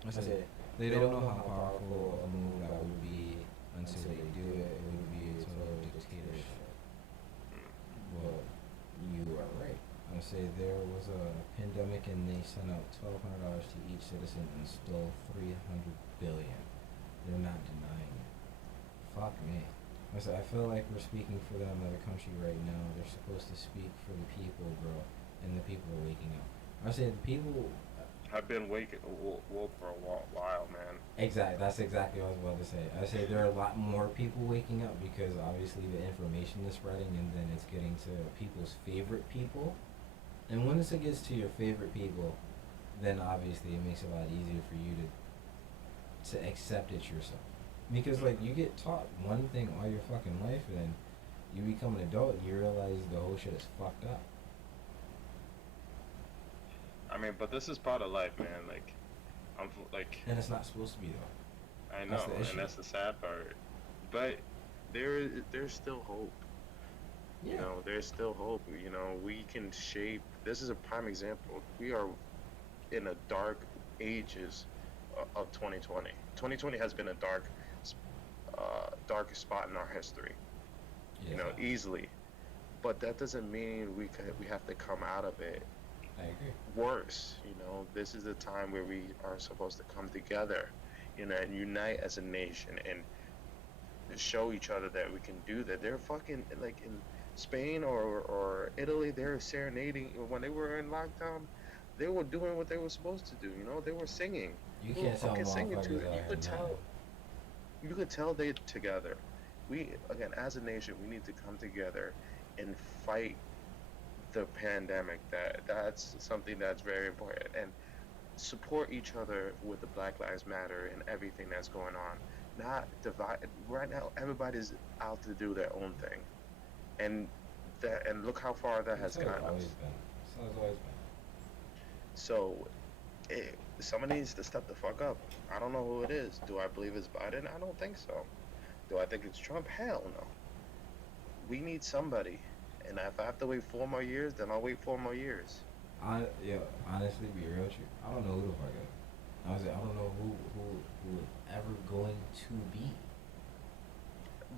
I said, they don't know how powerful a move that would be until they do it. It would be a total dictatorship. Well, you are right. I say there was a pandemic and they sent out $1,200 to each citizen and stole $300 billion. They're not denying it. Fuck me. I said, I feel like we're speaking for them as a country right now. They're supposed to speak for the people, bro, and the people are waking up. I said, the people. I've been woke for a while, man. Exactly. That's exactly what I was about to say. I say there are a lot more people waking up because obviously the information is spreading and then it's getting to people's favorite people. And once it gets to your favorite people, then obviously it makes it a lot easier for you to accept it yourself. Because like you get taught one thing all your fucking life and then you become an adult and you realize the whole shit is fucked up. I mean, but this is part of life, man. Like, I'm like. And it's not supposed to be though. I know, and that's the sad part. But there's still hope. Yeah. You know, there's still hope. You know, we can shape. This is a prime example. We are in a dark ages of 2020. 2020 has been a darkest spot in our history. Yeah. You know, easily. But that doesn't mean we have to come out of it. I agree. Worse, you know, this is the time where we are supposed to come together, you know, and unite as a nation and show each other that we can do that. They're fucking like in Spain or Italy, they're serenading when they were in lockdown. They were doing what they were supposed to do, you know. They were singing. You can't tell singing too. motherfuckers You could tell. You could tell they're together. We again, as a nation, we need to come together and fight the pandemic. That's something that's very important, and support each other with the Black Lives Matter and everything that's going on. Not divide. Right now, everybody's out to do their own thing, and look how far that has gotten us. So, somebody needs to step the fuck up. I don't know who it is. Do I believe it's Biden? I don't think so. Do I think it's Trump? Hell no. We need somebody. And if I have to wait 4 more years, then I'll wait 4 more years. Honestly, be real with you. I don't know who the fuck it is. I don't know who would ever go to be?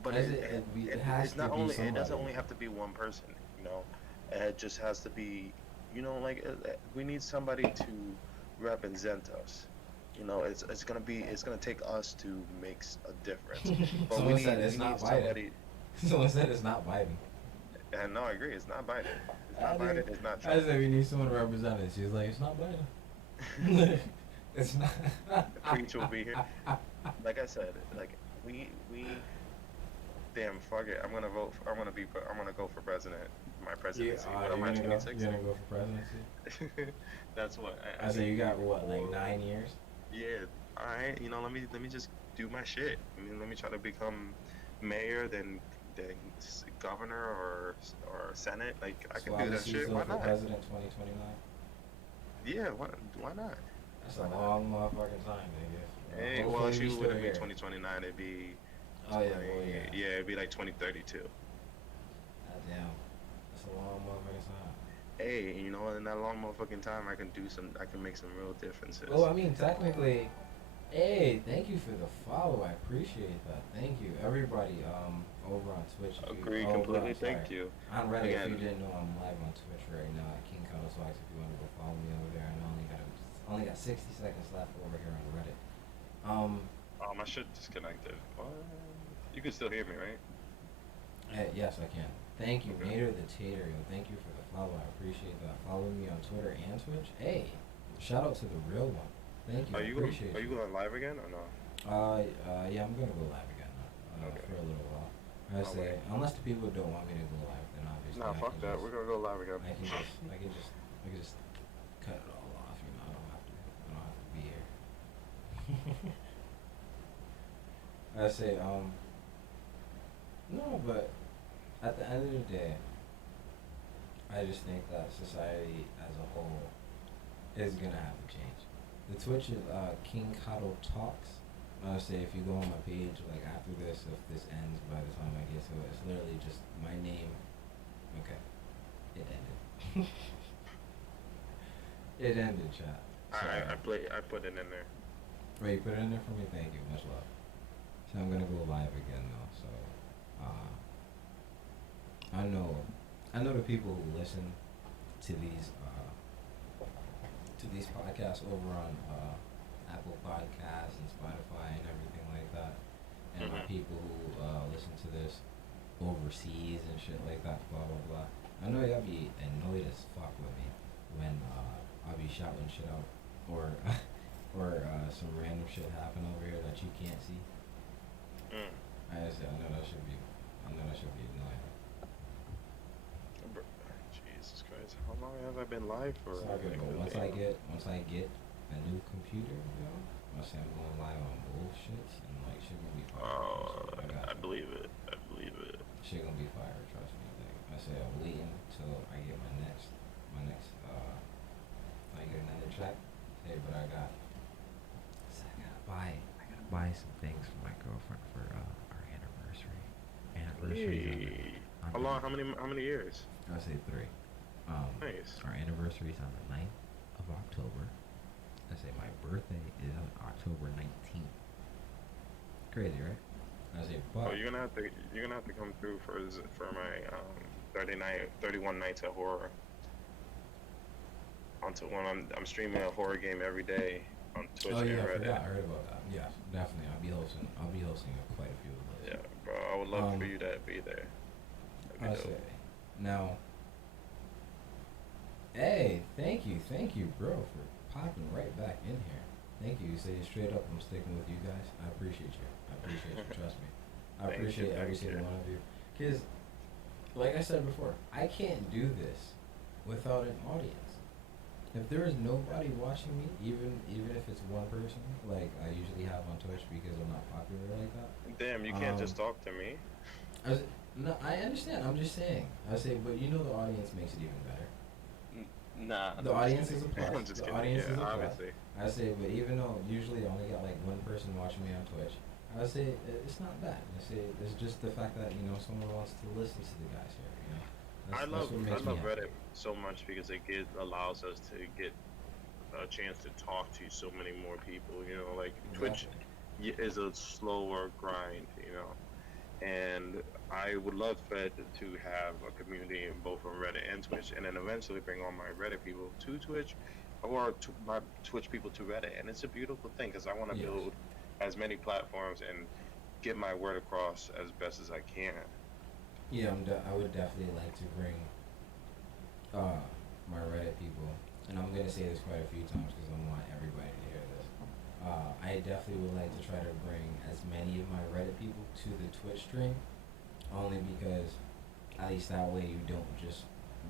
But It has it's to not be only, it somebody. doesn't only have to be one person, you know. It just has to be, like we need somebody to represent us. It's gonna take us to make a difference. But Someone said we it's need not Biden. somebody. Someone said it's not Biden. And no, I agree. It's not Biden. It's I not think Biden. It's not I Trump. said we need someone to represent it. She was like, it's not Biden. It's not. The preacher will be here. Like I said, like we damn fuck it. I'm gonna vote. I'm gonna go for president. My presidency. What am I? 26. You're gonna go for presidency? That's what I say you got what, like 9 years? Yeah. All right. Let me just do my shit. Let me try to become mayor, then governor or senate. Like I can do that shit. Soavecito Why for not? president 2029. Yeah. Why not? That's a long motherfucking time, nigga. Hey, well, Hopefully she we wouldn't still be here. 2029. It'd be Oh yeah, 20, well yeah. yeah, it'd be like 2032. God damn. That's a long motherfucking time. Hey, in that long motherfucking time, I can make some real differences. Well, I mean, technically, hey, thank you for the follow. I appreciate that. Thank you, everybody. Over on Twitch. Agree completely. Thank you. On Reddit, Again, if you didn't know, I'm live on Twitch right now at KingKadoTalks. If you want to go follow me over there, I know I only got 60 seconds left over here on Reddit. I should disconnect it. You can still hear me, right? Yes, I can. Thank you, Okay. Nader the Tater. Yo, thank you for the follow. I appreciate that. Follow me on Twitter and Twitch. Hey, shout out to the real one. Thank you. I appreciate Are you going live again or no? Yeah, I'm gonna go live again Okay. for a little while. I say, unless the people don't want me to go live, then obviously. Nah, fuck that. We're gonna go live again. I can just cut it all off. I don't have to be here. I say, no, but at the end of the day, I just think that society as a whole is gonna have to change. The Twitch is KingKadoTalks. I say if you go on my page, like after this, if this ends by the time I get to it, it's literally just my name. Okay, it ended. It ended, chat. I put it in there. Wait, you put it in there for me. Thank you, much love. So I'm gonna go live again now. So, I know the people who listen to these podcasts over on Apple Podcasts and Spotify and everything like that, and the people who listen to this overseas and shit like that, blah blah blah. I know y'all be annoyed as fuck with me when I'll be shouting shit out or some random shit happen over here that you can't see. I know that should be annoying. Jesus Christ, how long have I been live for? It's not good, but once I get a new computer, I'm going live on bullshit and like shit gonna be fire. I believe it. I believe it. Shit gonna be fire, trust me. Like I said, I'm waiting till I get my next I get another check. Hey, but I gotta buy some things for my girlfriend for our anniversary. Hey. How long? How many years? I say 3. Nice. Our anniversary is on the 9th of October. I say my birthday is on October 19th. Crazy, right? I say, but you're gonna have to come through for my 31 nights at horror. Until when I'm streaming a horror game every day on Twitch and Reddit. I heard about that. Yeah, definitely. I'll be hosting quite a few of those. Yeah, bro. I would love for you to be there. I say now. Hey, thank you, bro, for popping right back in here. Thank you. You say it straight up. I'm sticking with you guys. I appreciate you. Trust me. I appreciate every single one of you. Cause, like I said before, I can't do this without an audience. If there is nobody watching me, even if it's one person, like I usually have on Twitch because I'm not popular like that. Damn, you can't just talk to me. No, I understand. I'm just saying. I say, but the audience makes it even better. Nah. The audience is a plus. I'm just the kidding. audience is a plus. Obviously. I say, but even though usually I only got like one person watching me on Twitch, I would say it's not bad. I say it's just the fact that someone wants to listen to the guys here. I love Reddit so much because it allows us to get a chance to talk to so many more people. Like Exactly. is a slower grind, you know. And I would love for it to have a community in both on Reddit and Twitch, and then eventually bring all my Reddit people to Twitch, or to my Twitch people to Reddit. And it's a beautiful thing because I want to Yes. build as many platforms and get my word across as best as I can. Yeah, I would definitely like to bring uh, my Reddit people, and I'm gonna say this quite a few times because I want everybody to hear this. I definitely would like to try to bring as many of my Reddit people to the Twitch stream, only because at least that way you don't just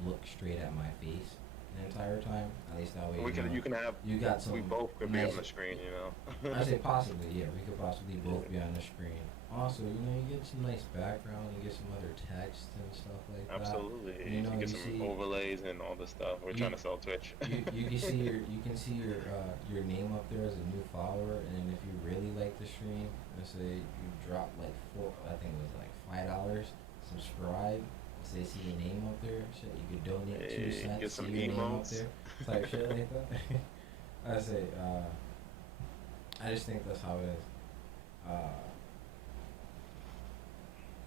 look straight at my face the entire time. At least that way We can, you can have, you got we some both could be nice. on the screen, you know. I say possibly, yeah. We could possibly Yeah, both be on the screen. Also, you get some nice background, you get some other text and stuff like that. absolutely. You You know, can get you some see, overlays and all this stuff. We're you trying to sell Twitch. you can see your name up there as a new follower, and if you really like the stream, let's say you drop like I think it was like $5, subscribe. Say see your name up there, shit. You could donate two Get cents, see some your name up emotes. there, type shit like that. I say, I just think that's how it is. Uh,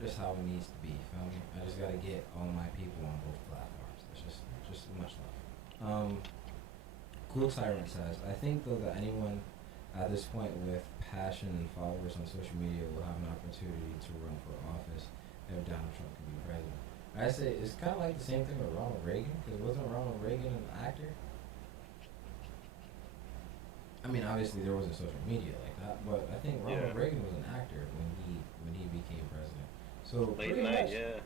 just how it needs to be. Feel me? I just gotta get all my people on both platforms. That's just much love. Cool Tyrant says, I think though that anyone at this point with passion and followers on social media will have an opportunity to run for office if Donald Trump can be president. I say it's kind of like the same thing with Ronald Reagan, because wasn't Ronald Reagan an actor? I mean, obviously there wasn't social media like that, but I think Yeah. Ronald Reagan was an actor when he became president. So Late pretty night, much, yeah.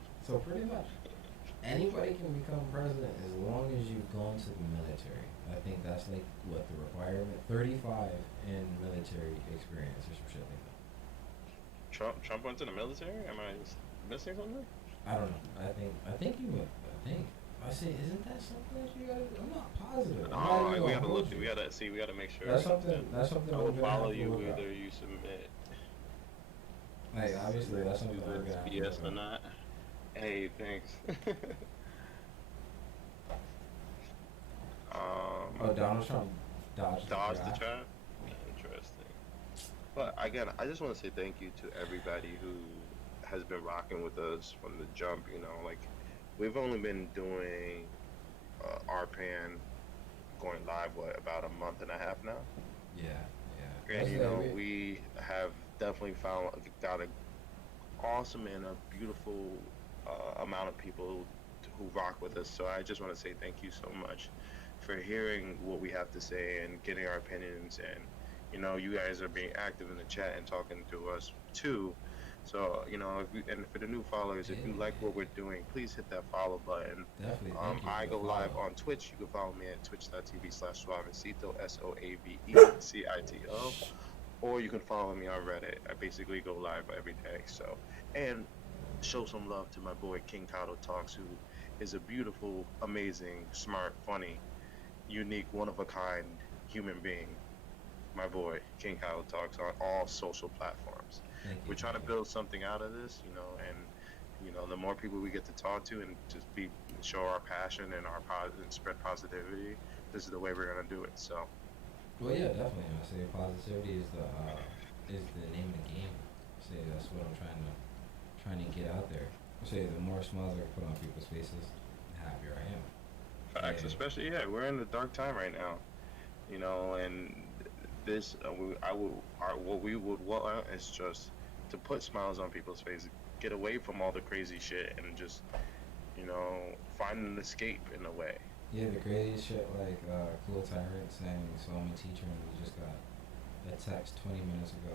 anybody can become president as long as you've gone to the military. I think that's like what the requirement 35 in military experience or some shit like that. Trump went to the military? Am I missing something? I don't know. I think you would. I think I say, isn't that something that you gotta? I'm not positive. I'm not Oh, even we gonna gotta hold look. you. We gotta see. We gotta make sure. That's something. That's something I I'm will gonna follow have to you look up. whether you submit Like obviously that's something I'm whether it's gonna have to BS look or up. not. Hey, thanks. Oh, um, Donald Trump dodged the dodge the draft. trap. Interesting. But again, I just want to say thank you to everybody who has been rocking with us from the jump. You know, like we've only been doing our pan going live what about a month and a half now, Yeah, yeah. and That's you like know we have definitely found got a awesome and a beautiful amount of people who rock with us. So I just want to say thank you so much for hearing what we have to say and getting our opinions. And you know, you guys are being active in the chat and talking to us too. So you know, and for the new followers, if you like what we're doing, please hit that follow button. definitely thank you for I the go live follow. on Twitch. You can follow me at twitch.tv/Soavecito, Soavecito, or you can follow me on Reddit. I basically go live every day. So, and show some love to my boy KingKadoTalks, who is a beautiful, amazing, smart, funny, unique, one of a kind human being. My boy KingKadoTalks on all social platforms. Thank you, We're trying thank to you. build something out of this, you know, and you know, the more people we get to talk to and just be show our passion and and spread positivity, this is the way we're gonna do it. So, Well, yeah, definitely. I say positivity is the name of the game. I say that's what I'm trying to get out there. I say the more smiles I can put on people's faces, the happier I am. facts, Say especially yeah, we're in a dark time right now, you know, and this what we would want is just to put smiles on people's faces, get away from all the crazy shit, and just you know find an escape in a way. yeah, the craziest shit like Cool Tyrant saying, so I'm a teacher and we just got a text 20 minutes ago.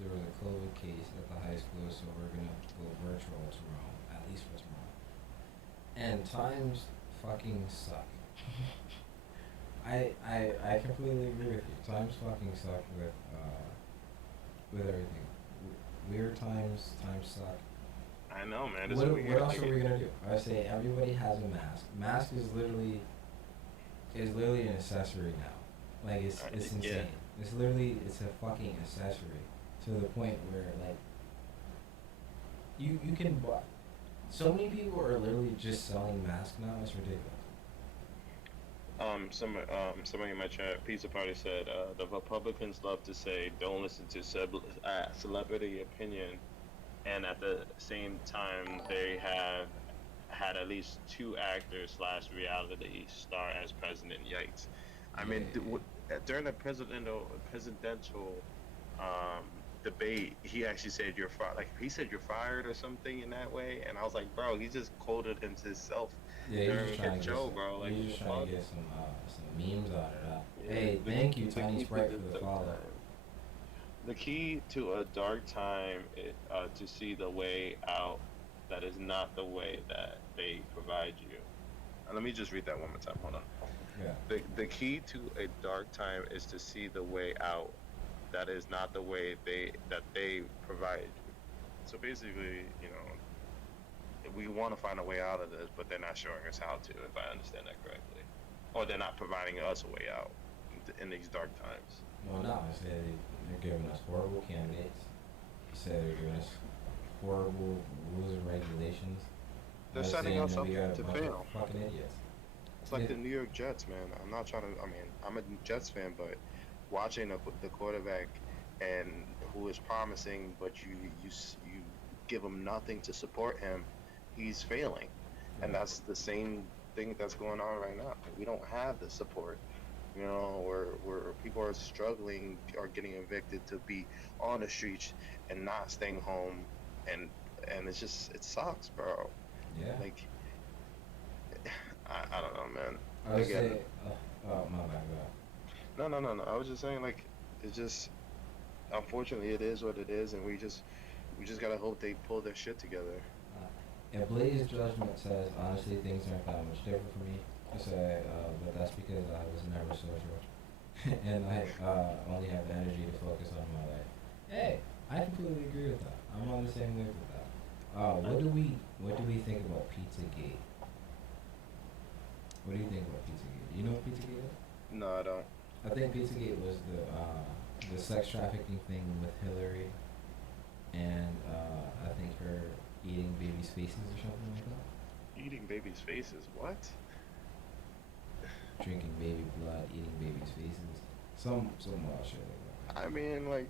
There was a COVID case at the high school, so we're gonna go virtual tomorrow, at least for tomorrow. And times fucking suck. I completely agree with you. Times fucking suck with everything. Weird times suck. I know, man. It's What weird. else Like are we gonna do? I say everybody has a mask. Mask is literally an accessory now. Like it's yeah, insane. It's a fucking accessory to the point where like you can buy. So many people are literally just selling masks now. It's ridiculous. Somebody in my chat, Pizza Party said, the Republicans love to say, don't listen to celebrity opinion, and at the same time, they have had at least two actors slash reality star as president. Yikes! I Yeah, mean, during the presidential debate, he actually said you're fired. Like he said you're fired or something in that way, and I was like, bro, he just quoted himself yeah. He's just during his trying to get show, some. bro. Like He's what just the trying fuck? to get some memes out of that. Yeah, Hey, thank you, Tiny Sprite, for the follow. the key to a dark time is to see the way out that is not the way that they provide you. Let me just read that one more time. Hold on. Yeah, The key to a dark time is to see the way out that is not the way they provide you. So basically, we want to find a way out of this, but they're not showing us how to, if I understand that correctly, or they're not providing us a way out in these dark times. well, no, I said they're giving us horrible candidates. He said they're giving us horrible rules and regulations. I They're was setting saying us that up we got a to bunch of fail. fucking idiots. It's like Yeah, the New York Jets, man. I'm not trying to. I mean, I'm a Jets fan, but watching the quarterback and who is promising, but you give him nothing to support him, he's failing, and right. that's the same thing that's going on right now. We don't have the support. Where people are struggling or getting evicted to be on the streets and not staying home, and it's just it sucks, bro. Yeah. Like I don't know, man. I would Again, say, oh, my bad, go no, no, no, no. I was just saying, like, it's just unfortunately it is what it is, and we just gotta hope they pull their shit together. And Blaze Judgment says, honestly, things aren't that much different for me. I say, but that's because I was never social. And I only have the energy to focus on my life. Hey, I completely agree with that. I'm on the same wave with that. What do we think about Pizzagate? What do you think about Pizzagate? Do you know what Pizzagate is? No, I don't. I think Pizzagate was the sex trafficking thing with Hillary, and I think her eating babies' faces or something like that. Eating babies' faces. What? Drinking baby blood, eating babies' faces. Some wild shit like that. I mean, like,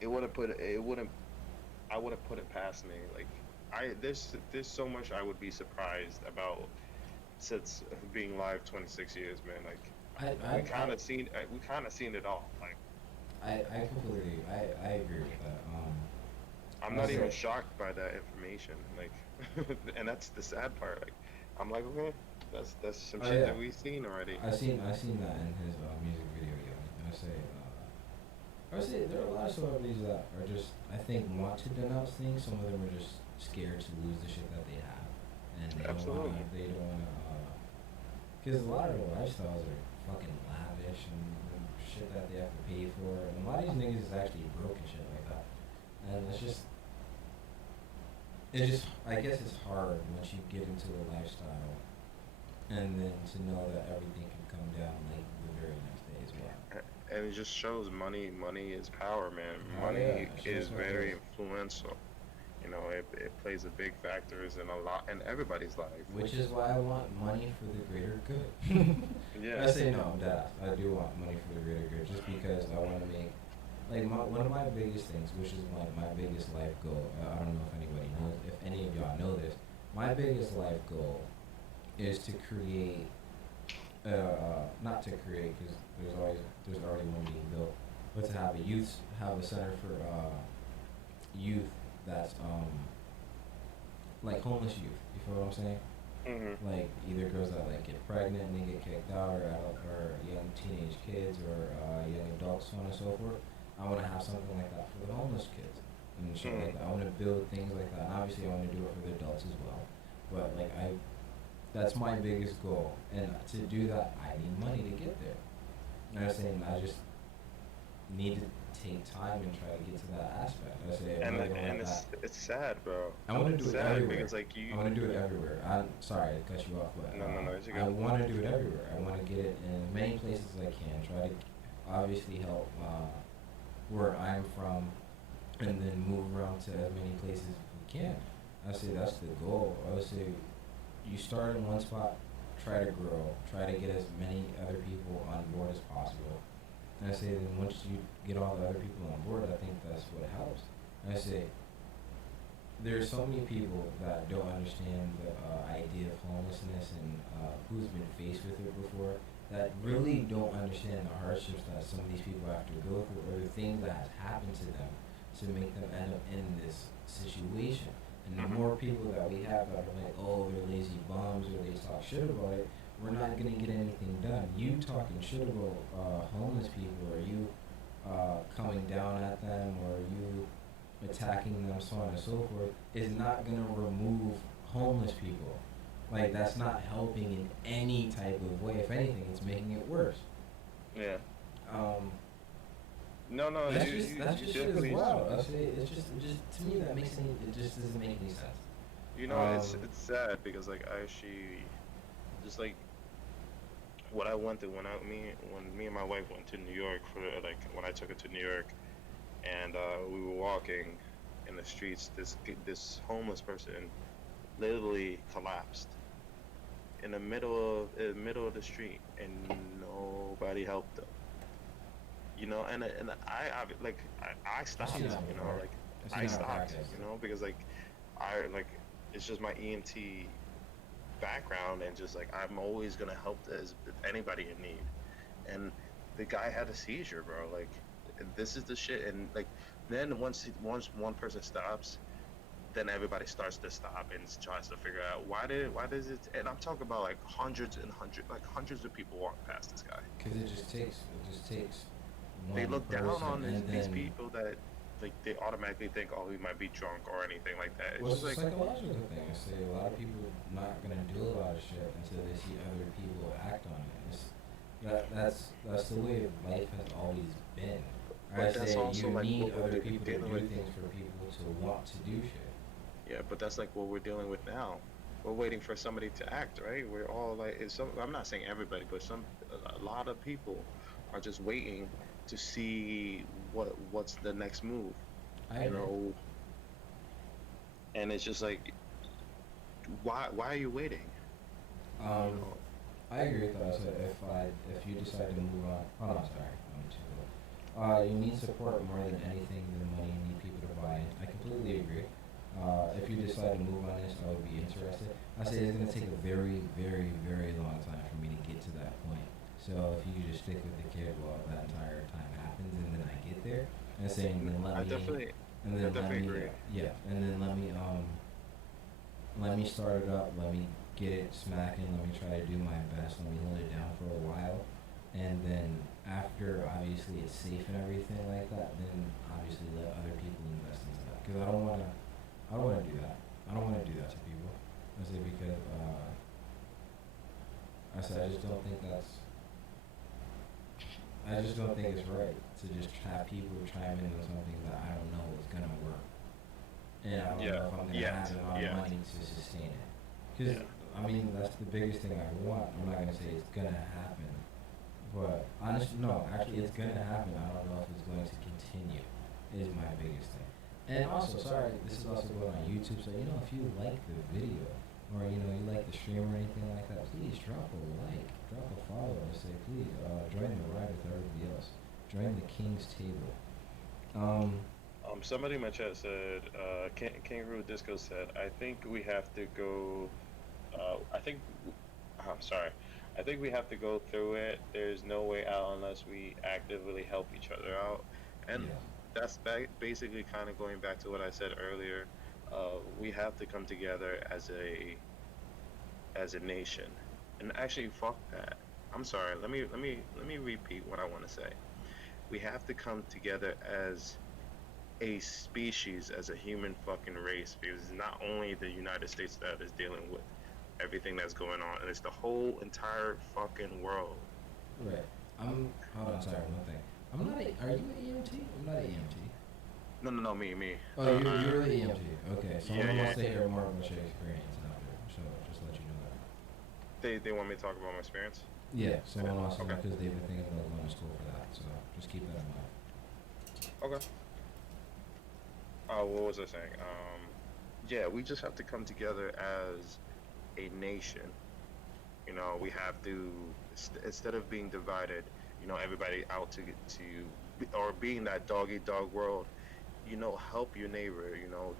it wouldn't. I wouldn't put it past me. Like, there's so much I would be surprised about since being live 26 years, man. Like, I I we kind of seen it all. Like, I completely I agree with that. I'm I not even said shocked by that information. Like, and that's the sad part. Like, I'm like, okay, that's some oh shit yeah, that we've seen already. I seen that in his music video. Yo. I would say there are a lot of celebrities that are just I think want to denounce things. Some of them are just scared to lose the shit that they have, and Absolutely. they don't wanna because a lot of their lifestyles are fucking lavish and shit that they have to pay for, and a lot of these niggas is actually broke and shit like that, and it's just I guess it's hard once you get into a lifestyle and then to know that everything can come down like the very next day as well. And it just shows money is power, man. Oh yeah, Money it is shows what it very is. influential. It plays a big factors in a lot in everybody's life. Which is why I want money for the greater good. Yeah. I say no, that I do want money for the greater good, just because I want to make one of my biggest things, which is my biggest life goal. I don't know if anybody knows, if any of y'all know this. My biggest life goal is to create, not to create, because there's already one being built, but to have a center for youth that's like homeless youth. You feel what I'm saying? Mhm. Like either girls that like get pregnant and they get kicked out, or young teenage kids, or young adults, so on and so forth. I want to have something like that for the homeless kids and shit Mhm. like that. I want to build things like that. And obviously, I want to do it for the adults as well. But like that's my biggest goal. And to do that, I need money to get there. You know what I'm saying? I just need to take time and try to get to that aspect. I say I'm And not gonna and let that. it's sad, bro. I want to It's do it sad everywhere. because like you. I want to do it everywhere. I'm sorry to cut you off, but No, no, no. It's I good. want to do it everywhere. I want to get it in as many places as I can. Try to obviously help where I'm from, and then move around to as many places as we can. I say that's the goal. I would say you start in one spot, try to grow, try to get as many other people on board as possible. And I say then once you get all the other people on board, I think that's what helps. And I say there's so many people that don't understand the idea of homelessness and who's been faced with it before, that really don't understand the hardships that some of these people have to go through, or the things that has happened to them to make them end up in this situation. And the more people that we have that are like, oh, they're lazy bums, or they talk shit about it, we're not gonna get anything done. You talking shit about homeless people, or you coming down at them, or you attacking them, so on and so forth, is not gonna remove homeless people. Like, that's not helping in any type of way. If anything, it's making it worse. Yeah. Um, No, no, that's you, just you, that's you just shit as definitely. well. It just to me that makes any, it just doesn't make any sense. You know, Um, it's sad because like I actually just like what I went through when me and my wife went to New York for like when I took her to New York and we were walking in the streets. This homeless person literally collapsed in the middle of the street, and nobody helped them. You know, and I I've stopped. seen that You know, before. like I've seen I that on stopped. podcasts. You know, because like I like it's just my EMT background, and just like I'm always gonna help anybody in need. And the guy had a seizure, bro. Like this is the shit. And like then once one person stops, then everybody starts to stop and tries to figure out why does it. And I'm talking about like hundreds of people walk past this guy. Because it just takes They one look down person, on and these then people that like they automatically think, oh, he might be drunk or anything like that. It's well, just it's a like psychological thing. I say a lot of people not gonna do a lot of shit until they see other people act on it. That's the way life has always been. I but that's say also you like need what we're other people to dealing do with. things for people to want to do shit. Yeah, but that's like what we're dealing with now. We're waiting for somebody to act, right? We're all like, I'm not saying everybody, but a lot of people are just waiting to see what's the next move, I you agree. know. And it's just like, why are you waiting? You Um, know, I agree with that. So if you decide to move on, oh no, sorry, I'm too low. You need support more than anything than money. You need people to buy in. I completely agree. If you decide to move on this, I would be interested. I say it's gonna take a very, very, very long time for me to get to that point. So if you just stick with the kid while that entire time happens, and then I get there, and saying then I let me, definitely, and I then let definitely me, agree. yeah, and then let me start it up, let me get it smacking, let me try to do my best, let me hold it down for a while, and then after obviously it's safe and everything like that, then obviously let other people invest into that. Because I don't wanna do that. I don't wanna do that to people. I say because, I just don't think it's right to just have people chime in on something that I don't know is gonna work. And I don't Yeah, know if I'm gonna yet, have enough yeah, money to sustain it. Because, yeah, I mean, that's the biggest thing I want. I'm not gonna say it's gonna happen. But, honestly, no, actually, it's gonna happen. I don't know if it's going to continue, is my biggest thing. And also, sorry, this is also going on YouTube, so, if you like the video, or, you like the stream or anything like that, please drop a like, drop a follow, and say, please, join the ride with everybody else. Join the King's Table. Um, somebody in my chat said, Kangaroo Disco said, I think we have to go. I think, I'm sorry. I think we have to go through it. There's no way out unless we actively help each other out. And yeah. that's basically kind of going back to what I said earlier. We have to come together as a nation. And actually, fuck that. I'm sorry. Let me repeat what I want to say. We have to come together as a species, as a human fucking race, because it's not only the United States that is dealing with everything that's going on, and it's the whole entire fucking world. Right. Hold on, sorry, one thing. Are you an EMT? I'm not an EMT. No, no, no, me. Oh, you're the EMT. Okay, Yeah, someone yeah. wants to hear more about your experience after, so just let you know that. They want me to talk about my experience. Yeah, someone wants to know Okay. because they've been thinking about going to school for that, so just keep that in mind. Okay. What was I saying? Yeah, we just have to come together as a nation, You know, we have to instead of being divided, everybody out or being that dog eat dog world. Help your neighbor.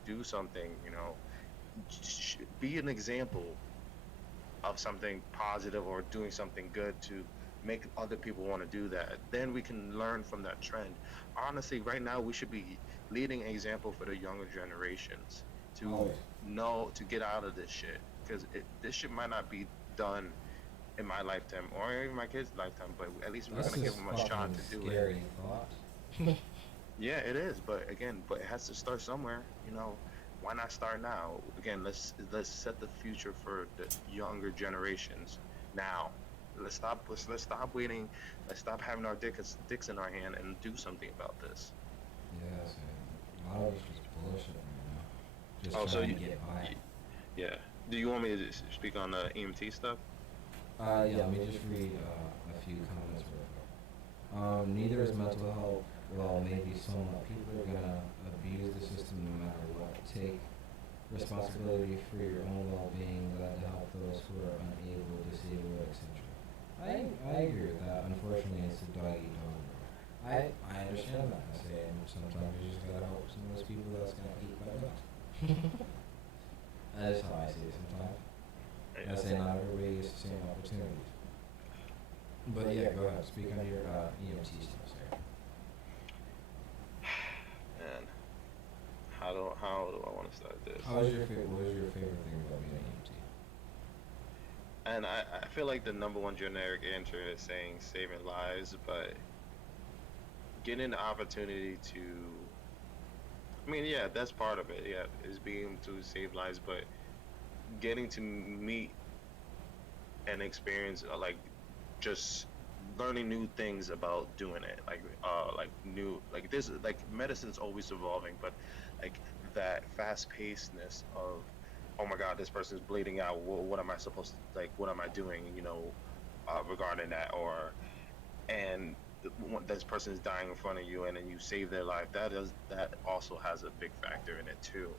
Do something. Be an example of something positive or doing something good to make other people want to do that. Then we can learn from that trend. Honestly, right now we should be leading example for the younger generations to Always. know to get out of this shit because this shit might not be done in my lifetime or even my kids' lifetime, but at least we're That's gonna give just them a shot fucking to do it. scary thought. Yeah, it is, but again, but it has to start somewhere. Why not start now? Again, let's set the future for the younger generations now. Let's stop waiting. Let's stop having our dicks in our hand and do something about this. Yes, and a lot of it's just bullshit right now. Just Oh, so trying to get by. yeah. Do you want me to speak on the EMT stuff? Yeah, let me just read a few comments real quick. Neither is mental health. Well, maybe somewhat. People are gonna abuse the system no matter what. Take responsibility for your own well-being. Glad to help those who are unable, disabled, etc. I agree with that. Unfortunately, it's a dog eat dog world. I understand that. I say sometimes you just gotta help some of those people that's gonna eat by dogs. That is how I see it sometimes. I say not everybody gets the same opportunities. But yeah, go ahead. Speak on your EMT stuff, sir. And how do I want to start this? What was your favorite thing about being an EMT? And I feel like the number one generic answer is saying saving lives, but getting the opportunity to, I mean, yeah, that's part of it. Yeah, is being to save lives, but getting to meet and experience like just learning new things about doing it, like new like this like medicine's always evolving, but like that fast pacedness of oh my god, this person's bleeding out, what am I supposed to like what am I doing, regarding that, or and this person is dying in front of you and then you save their life. That also has a big factor in it too.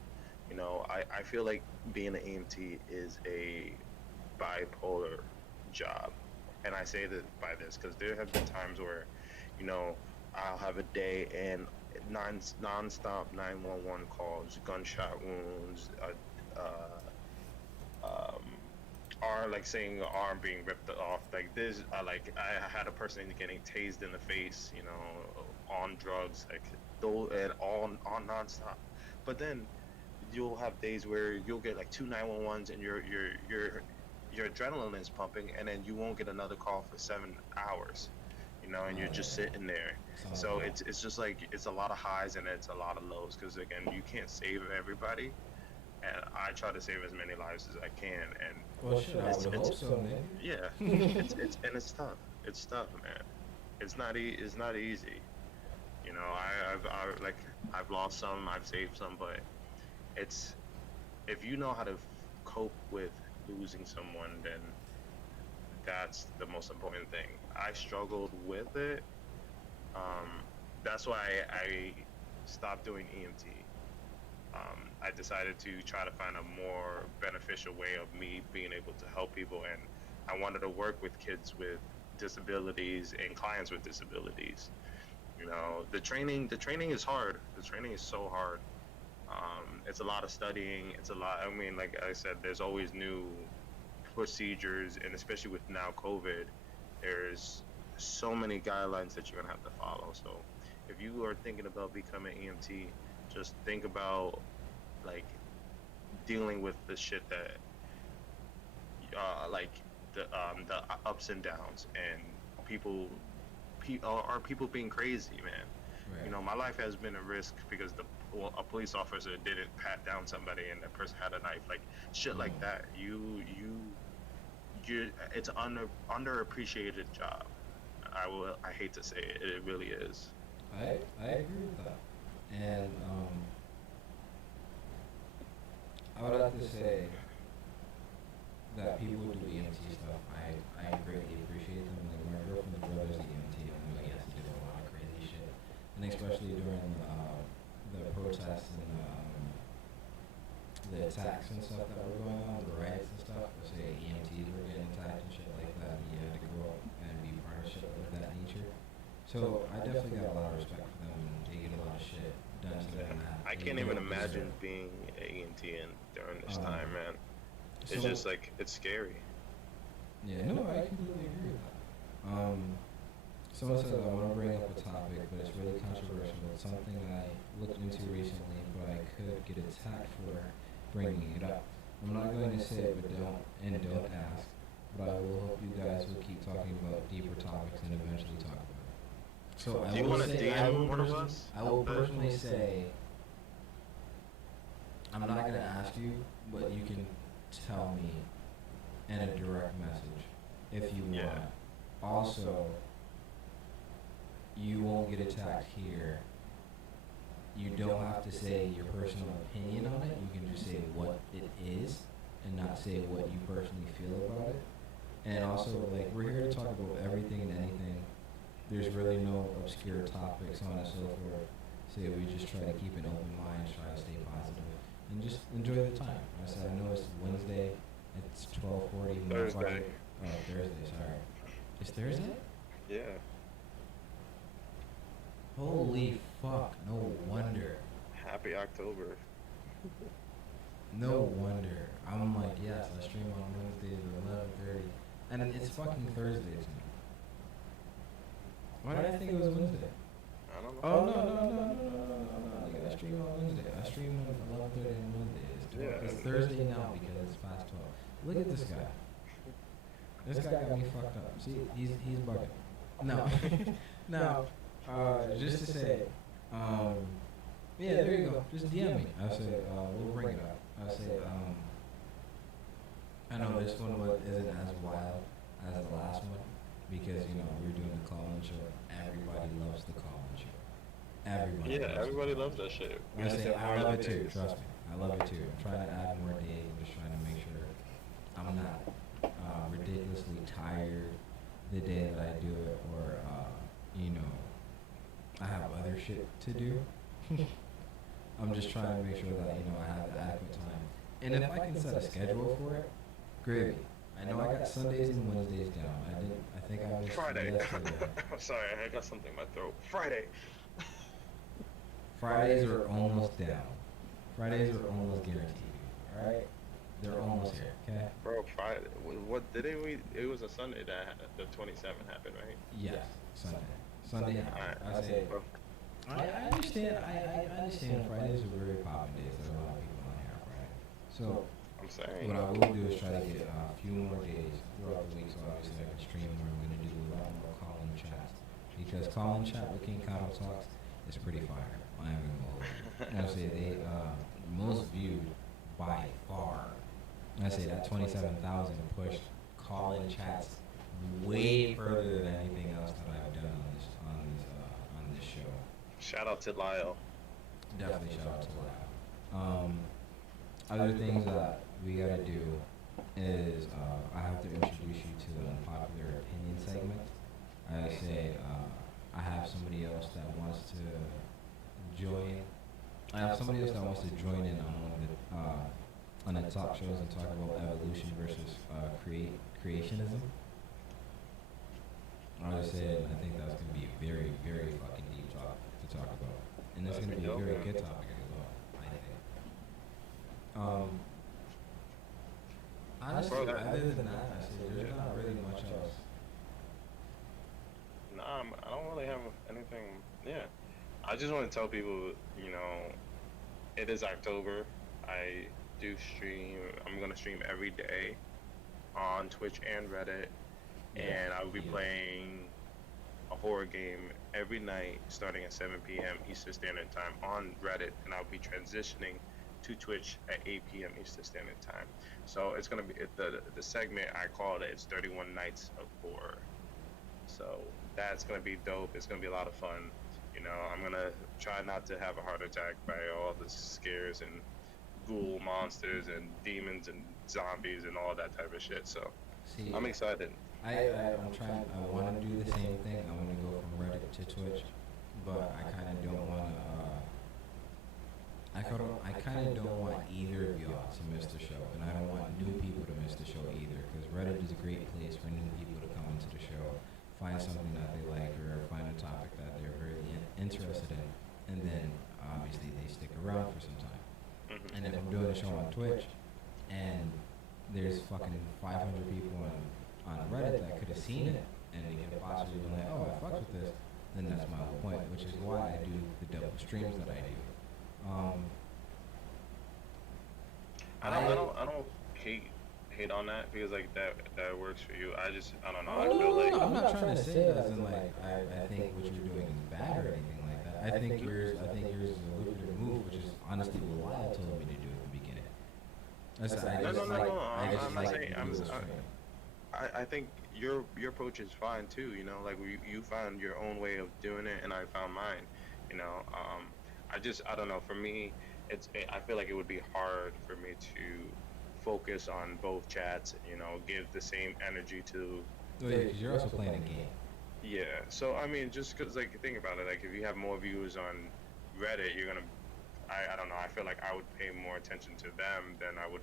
I feel like being an EMT is a bipolar job. And I say that by this because there have been times where, you know, I'll have a day and non-stop 911 calls, gunshot wounds, um, arm like saying arm being ripped off. Like this, like I had a person getting tased in the face, on drugs, like those and all on nonstop. But then you'll have days where you'll get like two 911s and your adrenaline is pumping, and then you won't get another call for 7 hours, and Oh you're just yeah, sitting there. sounds So rough. it's just like it's a lot of highs and it's a lot of lows because again you can't save everybody, and I try to save as many lives as I can, and Well, shit, I it's would it's hope so, yeah, maybe. it's tough. It's tough, man. It's not easy. I've lost some, I've saved some, but it's if you know how to cope with losing someone, then that's the most important thing. I struggled with it. Um, that's why I stopped doing EMT. I decided to try to find a more beneficial way of me being able to help people, and I wanted to work with kids with disabilities and clients with disabilities. The training is hard. The training is so hard. It's a lot of studying. It's a lot. I mean, like I said, there's always new procedures, and especially with now COVID, there's so many guidelines that you're gonna have to follow. So, if you are thinking about becoming EMT, just think about like dealing with the shit that, like the ups and downs, and people, are people being crazy, man. Right. My life has been a risk because a police officer didn't pat down somebody and that person had a knife, like shit like Mm. that. It's underappreciated job. I hate to say it, it really is. I agree with that. And I would have to say that people who do EMT stuff, I greatly appreciate them. Like my girlfriend's brother's the EMT, and I'm like, yes, he did a lot of crazy shit. And especially during the protests and the attacks and stuff that were going on, the riots and stuff, let's say EMTs were getting attacked and shit like that, and you had to go up and be part of shit of that nature. So I definitely got a lot of respect for them, and they get a lot of shit done to them. I can't even imagine being A&T during this time, man. It's just like, it's scary. Yeah, no, I completely agree with that. Someone said I want to bring up a topic, but it's really controversial. It's something that I looked into recently, but I could get attacked for bringing it up. I'm not going to say it, but don't ask. But I will hope you guys will keep talking about deeper topics and eventually talk about it. So Do you want to DM one of us? I will personally say, I'm not going to ask you, but you can tell me in a direct message if you want. Also, you won't get attacked here. You don't have to say your personal opinion on it. You can just say what it is and not say what you personally feel about it. And also, like, we're here to talk about everything and anything. There's really no obscure topics on it, so forth. So we just try to keep an open mind, try to stay positive, and just enjoy the time. I said, I know it's Wednesday. It's 12:40. Thursday. Oh, Thursday. Sorry. It's Thursday? Yeah. Holy fuck! No wonder. Happy October. No wonder. I'm like, yes, I stream on Wednesdays at 11:30, and it's fucking Thursday to me. Why did I think it was Wednesday? I don't know. Oh no! Nigga, I stream on Wednesday. I stream on 11:30 on Wednesday. It's Thursday now because it's past 12. Look at this guy. This guy got me fucked up. See, he's bugging. No, no. Just to say, yeah, there you go. Just DM me. I'll say, we'll bring it up. I'll say, I know this one isn't as wild as the last one because, you know, we're doing the call-in show. Everybody loves the call-in show. Everybody. Yeah, everybody loves that shit. I say, I love it too. Trust me. I love it too. I'm trying to add more days. I'm just trying to make sure I'm not ridiculously tired the day that I do it, or you know, I have other shit to do. I'm just trying to make sure that, you know, I have the adequate time. And if I can set a schedule for it, gravy. I know I got Sundays and Wednesdays down. I think I missed Friday. yesterday. I'm sorry, I got something in my throat. Friday. Fridays are almost down. Fridays are almost guaranteed. Alright? They're almost here, okay? Bro, Friday. What did it was a Sunday that the 27th happened, right? Yes, Sunday. Sunday. I say. I understand. I understand. Fridays are very popping days. There's a lot of people on here on Friday. So I'm saying. what I will do is try to get a few more days throughout the week, so obviously I can stream more. I'm going to do a lot more call-in chats because call-in chat with KingKadoTalks is pretty fire. I am going to say they most viewed by far. I say that 27,000 pushed call-in chats way further than anything else that I've done on this show. Shout out to Lyle. Definitely shout out to Lyle. Other things that we gotta do is I have to introduce you to the unpopular opinion segment. I say I have somebody else that wants to join. I have somebody else that wants to join in on one of the talk shows and talk about evolution versus creationism. I said I think that's gonna be a very, very fucking deep topic to talk about, and it's gonna be a very good topic as well. I think. Honestly, other than that, I say there's not really much else. Nah, I don't really have anything. Yeah, I just want to tell people, you know, it is October. I do stream. I'm gonna stream every day on Twitch and Reddit. And I will be playing a horror game every night starting at 7 p.m. Eastern Standard Time on Reddit, and I'll be transitioning to Twitch at 8 p.m. Eastern Standard Time. So it's going to be the segment I called it. It's 31 Nights of Horror. So that's going to be dope. It's going to be a lot of fun. You know, I'm going to try not to have a heart attack by all the scares and ghoul monsters and demons and zombies and all that type of shit. So See, I'm excited. I'm trying. I want to do the same thing. I want to go from Reddit to Twitch, but I kind of don't want to. I kind of don't want either of y'all miss the show, and I don't want new people to miss the show either. Because Reddit is a great place for new people to come into the show, find something that they like, or find a topic that they're very interested in, and then obviously they stick around for some time. And if I'm doing a show on Twitch, and there's fucking 500 people on Reddit that could have seen it, and they could have possibly been like, oh, I fucked with this, then that's my whole point, which is why I do the double streams that I do. I don't hate on that because like that works for you. I don't know. I Oh, feel like no, I'm not trying to say that as in like I think what you're doing is bad or anything like that. I think yours is a lucrative move, which is honestly what Lyle told me to do at the beginning. I just I'm not like saying. to do this for you. I think your approach is fine too. You know, like you found your own way of doing it, and I found mine. You know, I don't know. For me, I feel like it would be hard for me to focus on both chats. You know, give the same energy to. Oh, yeah, 'cause you're also playing a game. Yeah. So I mean, just because like think about it, like if you have more views on Reddit, you're gonna. I don't know. I feel like I would pay more attention to them than I would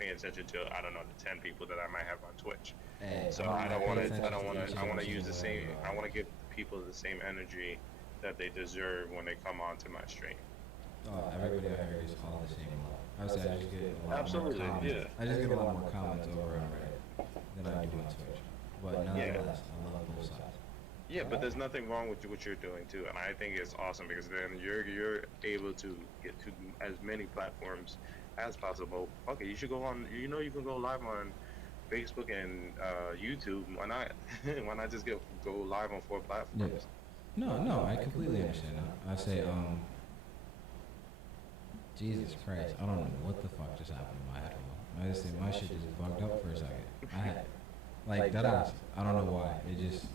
pay attention to the 10 people that I might have on Twitch. Hey, So I want to use the each same. and I want to give people the same energy that they deserve when they come onto my stream. Oh, everybody out here is all the same level. I would say I just get a lot Absolutely, more comments. yeah. I just get a lot more comments over on Reddit than I do on Twitch. But nonetheless, I love both sides. Yeah, but there's nothing wrong with what you're doing too, and I think it's awesome because then you're able to get to as many platforms as possible. Okay, you should go on. You know, you can go live on Facebook and YouTube. Why not? Why not just go live on 4 platforms? Yeah. No, I completely understand that. I say, Jesus Christ, I don't know what the fuck just happened to my headphone. I just say my shit just bugged up for a second. I had, like, that ass, I don't know why. It just,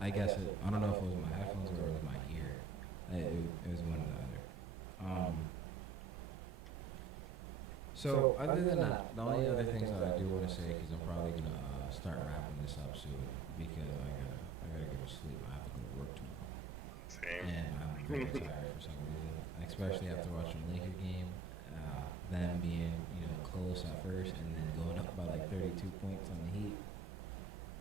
I guess I don't know if it was my headphones or it was my ear. It was one or the other. So other than that, the only other things that I do want to say, because I'm probably going to start wrapping this up soon, because I gotta go to sleep. I have to go to work tomorrow. Same. And I'm very tired for some reason, especially after watching the Laker game. Them being, close at first and then going up by like 32 points on the Heat,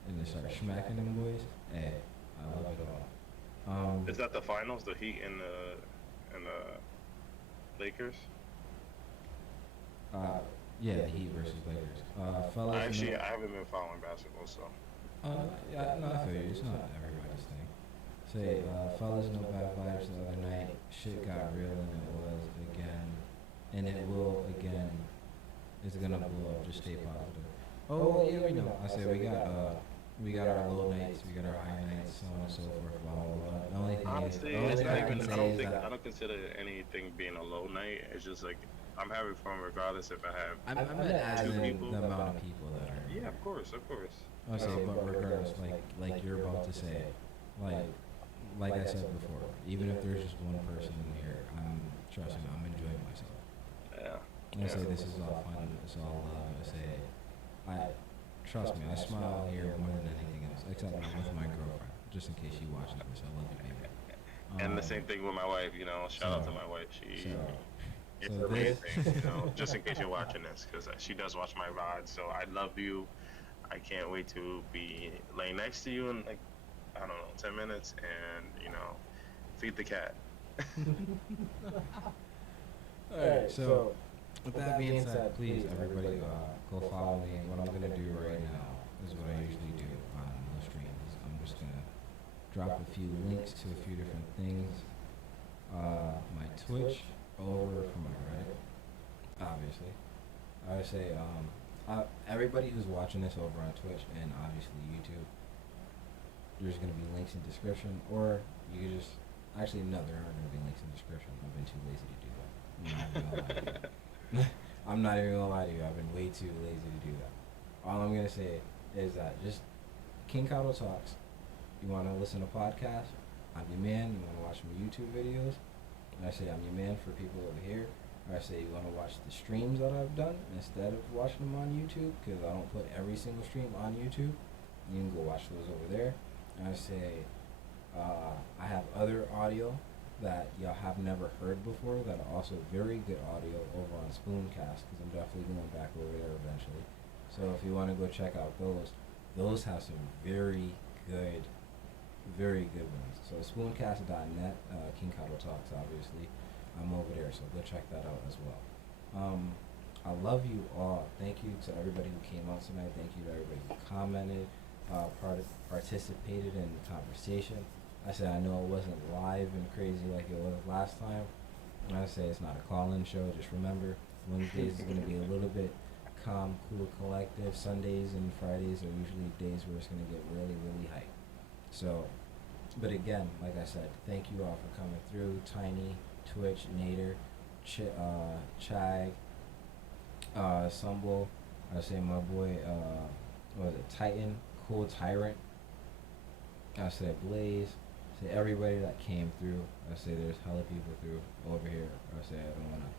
and they start smacking them boys. Hey, I love it all. Is that the finals? The Heat and the Lakers? Yeah, the Heat versus Lakers. Fellas, Actually, I haven't been following basketball, so. yeah, no, I feel you. It's not everybody's thing. Say, fellas, no bad vibes the other night. Shit got real, and it was again, and it will again. It's gonna blow up. Just stay positive. Oh yeah, we know. I say we got our low nights, we got our high nights, so on and so forth. Blah blah blah. The only thing Honestly, is, the only it's thing not I can even. say is that I don't consider anything being a low night. It's just like I'm having fun regardless if I have. I'm not as in people. the amount of people that are. Yeah, of course. I say, but regardless, like you're about to say, like I said before, even if there's just one person in here, trust me, I'm enjoying myself. Yeah. I say this is all fun, it's all love. Trust me, I smile here more than anything else, except when I'm with my girlfriend, just in case she watches this. I love you, baby. And the same thing with my wife. Shout out to my wife. She. It's so amazing, just in case you're watching this, because she does watch my VOD. So I love you. I can't wait to be laying next to you in 10 minutes, and feed the cat. Alright, so with that being said, please everybody go follow me. What I'm gonna do right now is what I usually do on the streams. I'm just gonna drop a few links to a few different things. My Twitch over from my Reddit, obviously. I would say everybody who's watching this over on Twitch and obviously YouTube, there's going to be links in description, or you can just, actually no, there aren't going to be links in description. I've been too lazy to do that. I'm not even gonna lie to you. I've been way too lazy to do that. All I'm gonna say is that just KingKadoTalks. You want to listen to podcasts? I'm your man. You want to watch my YouTube videos? I say I'm your man for people over here. I say you want to watch the streams that I've done instead of watching them on YouTube, because I don't put every single stream on YouTube. You can go watch those over there. And I say I have other audio that y'all have never heard before that are also very good audio over on Spooncast, because I'm definitely going back over there eventually. So if you want to go check out those have some good, very good ones. So spooncast.net, KingKadoTalks, obviously. I'm over there, so go check that out as well. I love you all. Thank you to everybody who came out tonight. Thank you to everybody who commented, participated in the conversation. I said I know it wasn't live and crazy like it was last time. I say it's not a call-in show. Just remember, Wednesdays is going to be a little bit calm, cool, collective. Sundays and Fridays are usually days where it's going to get really, really hype. So, but again, like I said, thank you all for coming through. Tiny, Twitch, Nader, Chag, Sumble. I say my boy, what was it, Titan, Cool Tyrant. I said Blaze. I say everybody that came through. I say there's hella people through over here. I say I don't wanna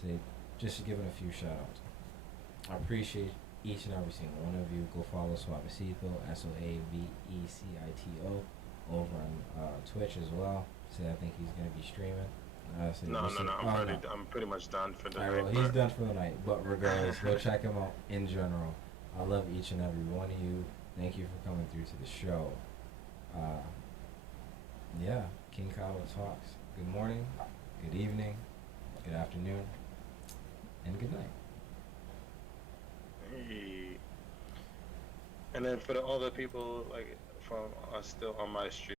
say, just giving a few shout outs. I appreciate each and every single one of you. Go follow Soavecito, Soavecito, over on Twitch as well. Say I think he's gonna be streaming. No. I'm pretty much done for the night. Well, he's done for the night, but regardless, go check him out in general. I love each and every one of you. Thank you for coming through to the show. Yeah, King Kado Talks. Good morning, good evening, good afternoon, and good night. Hey. And then for the other people, like from still on my stream.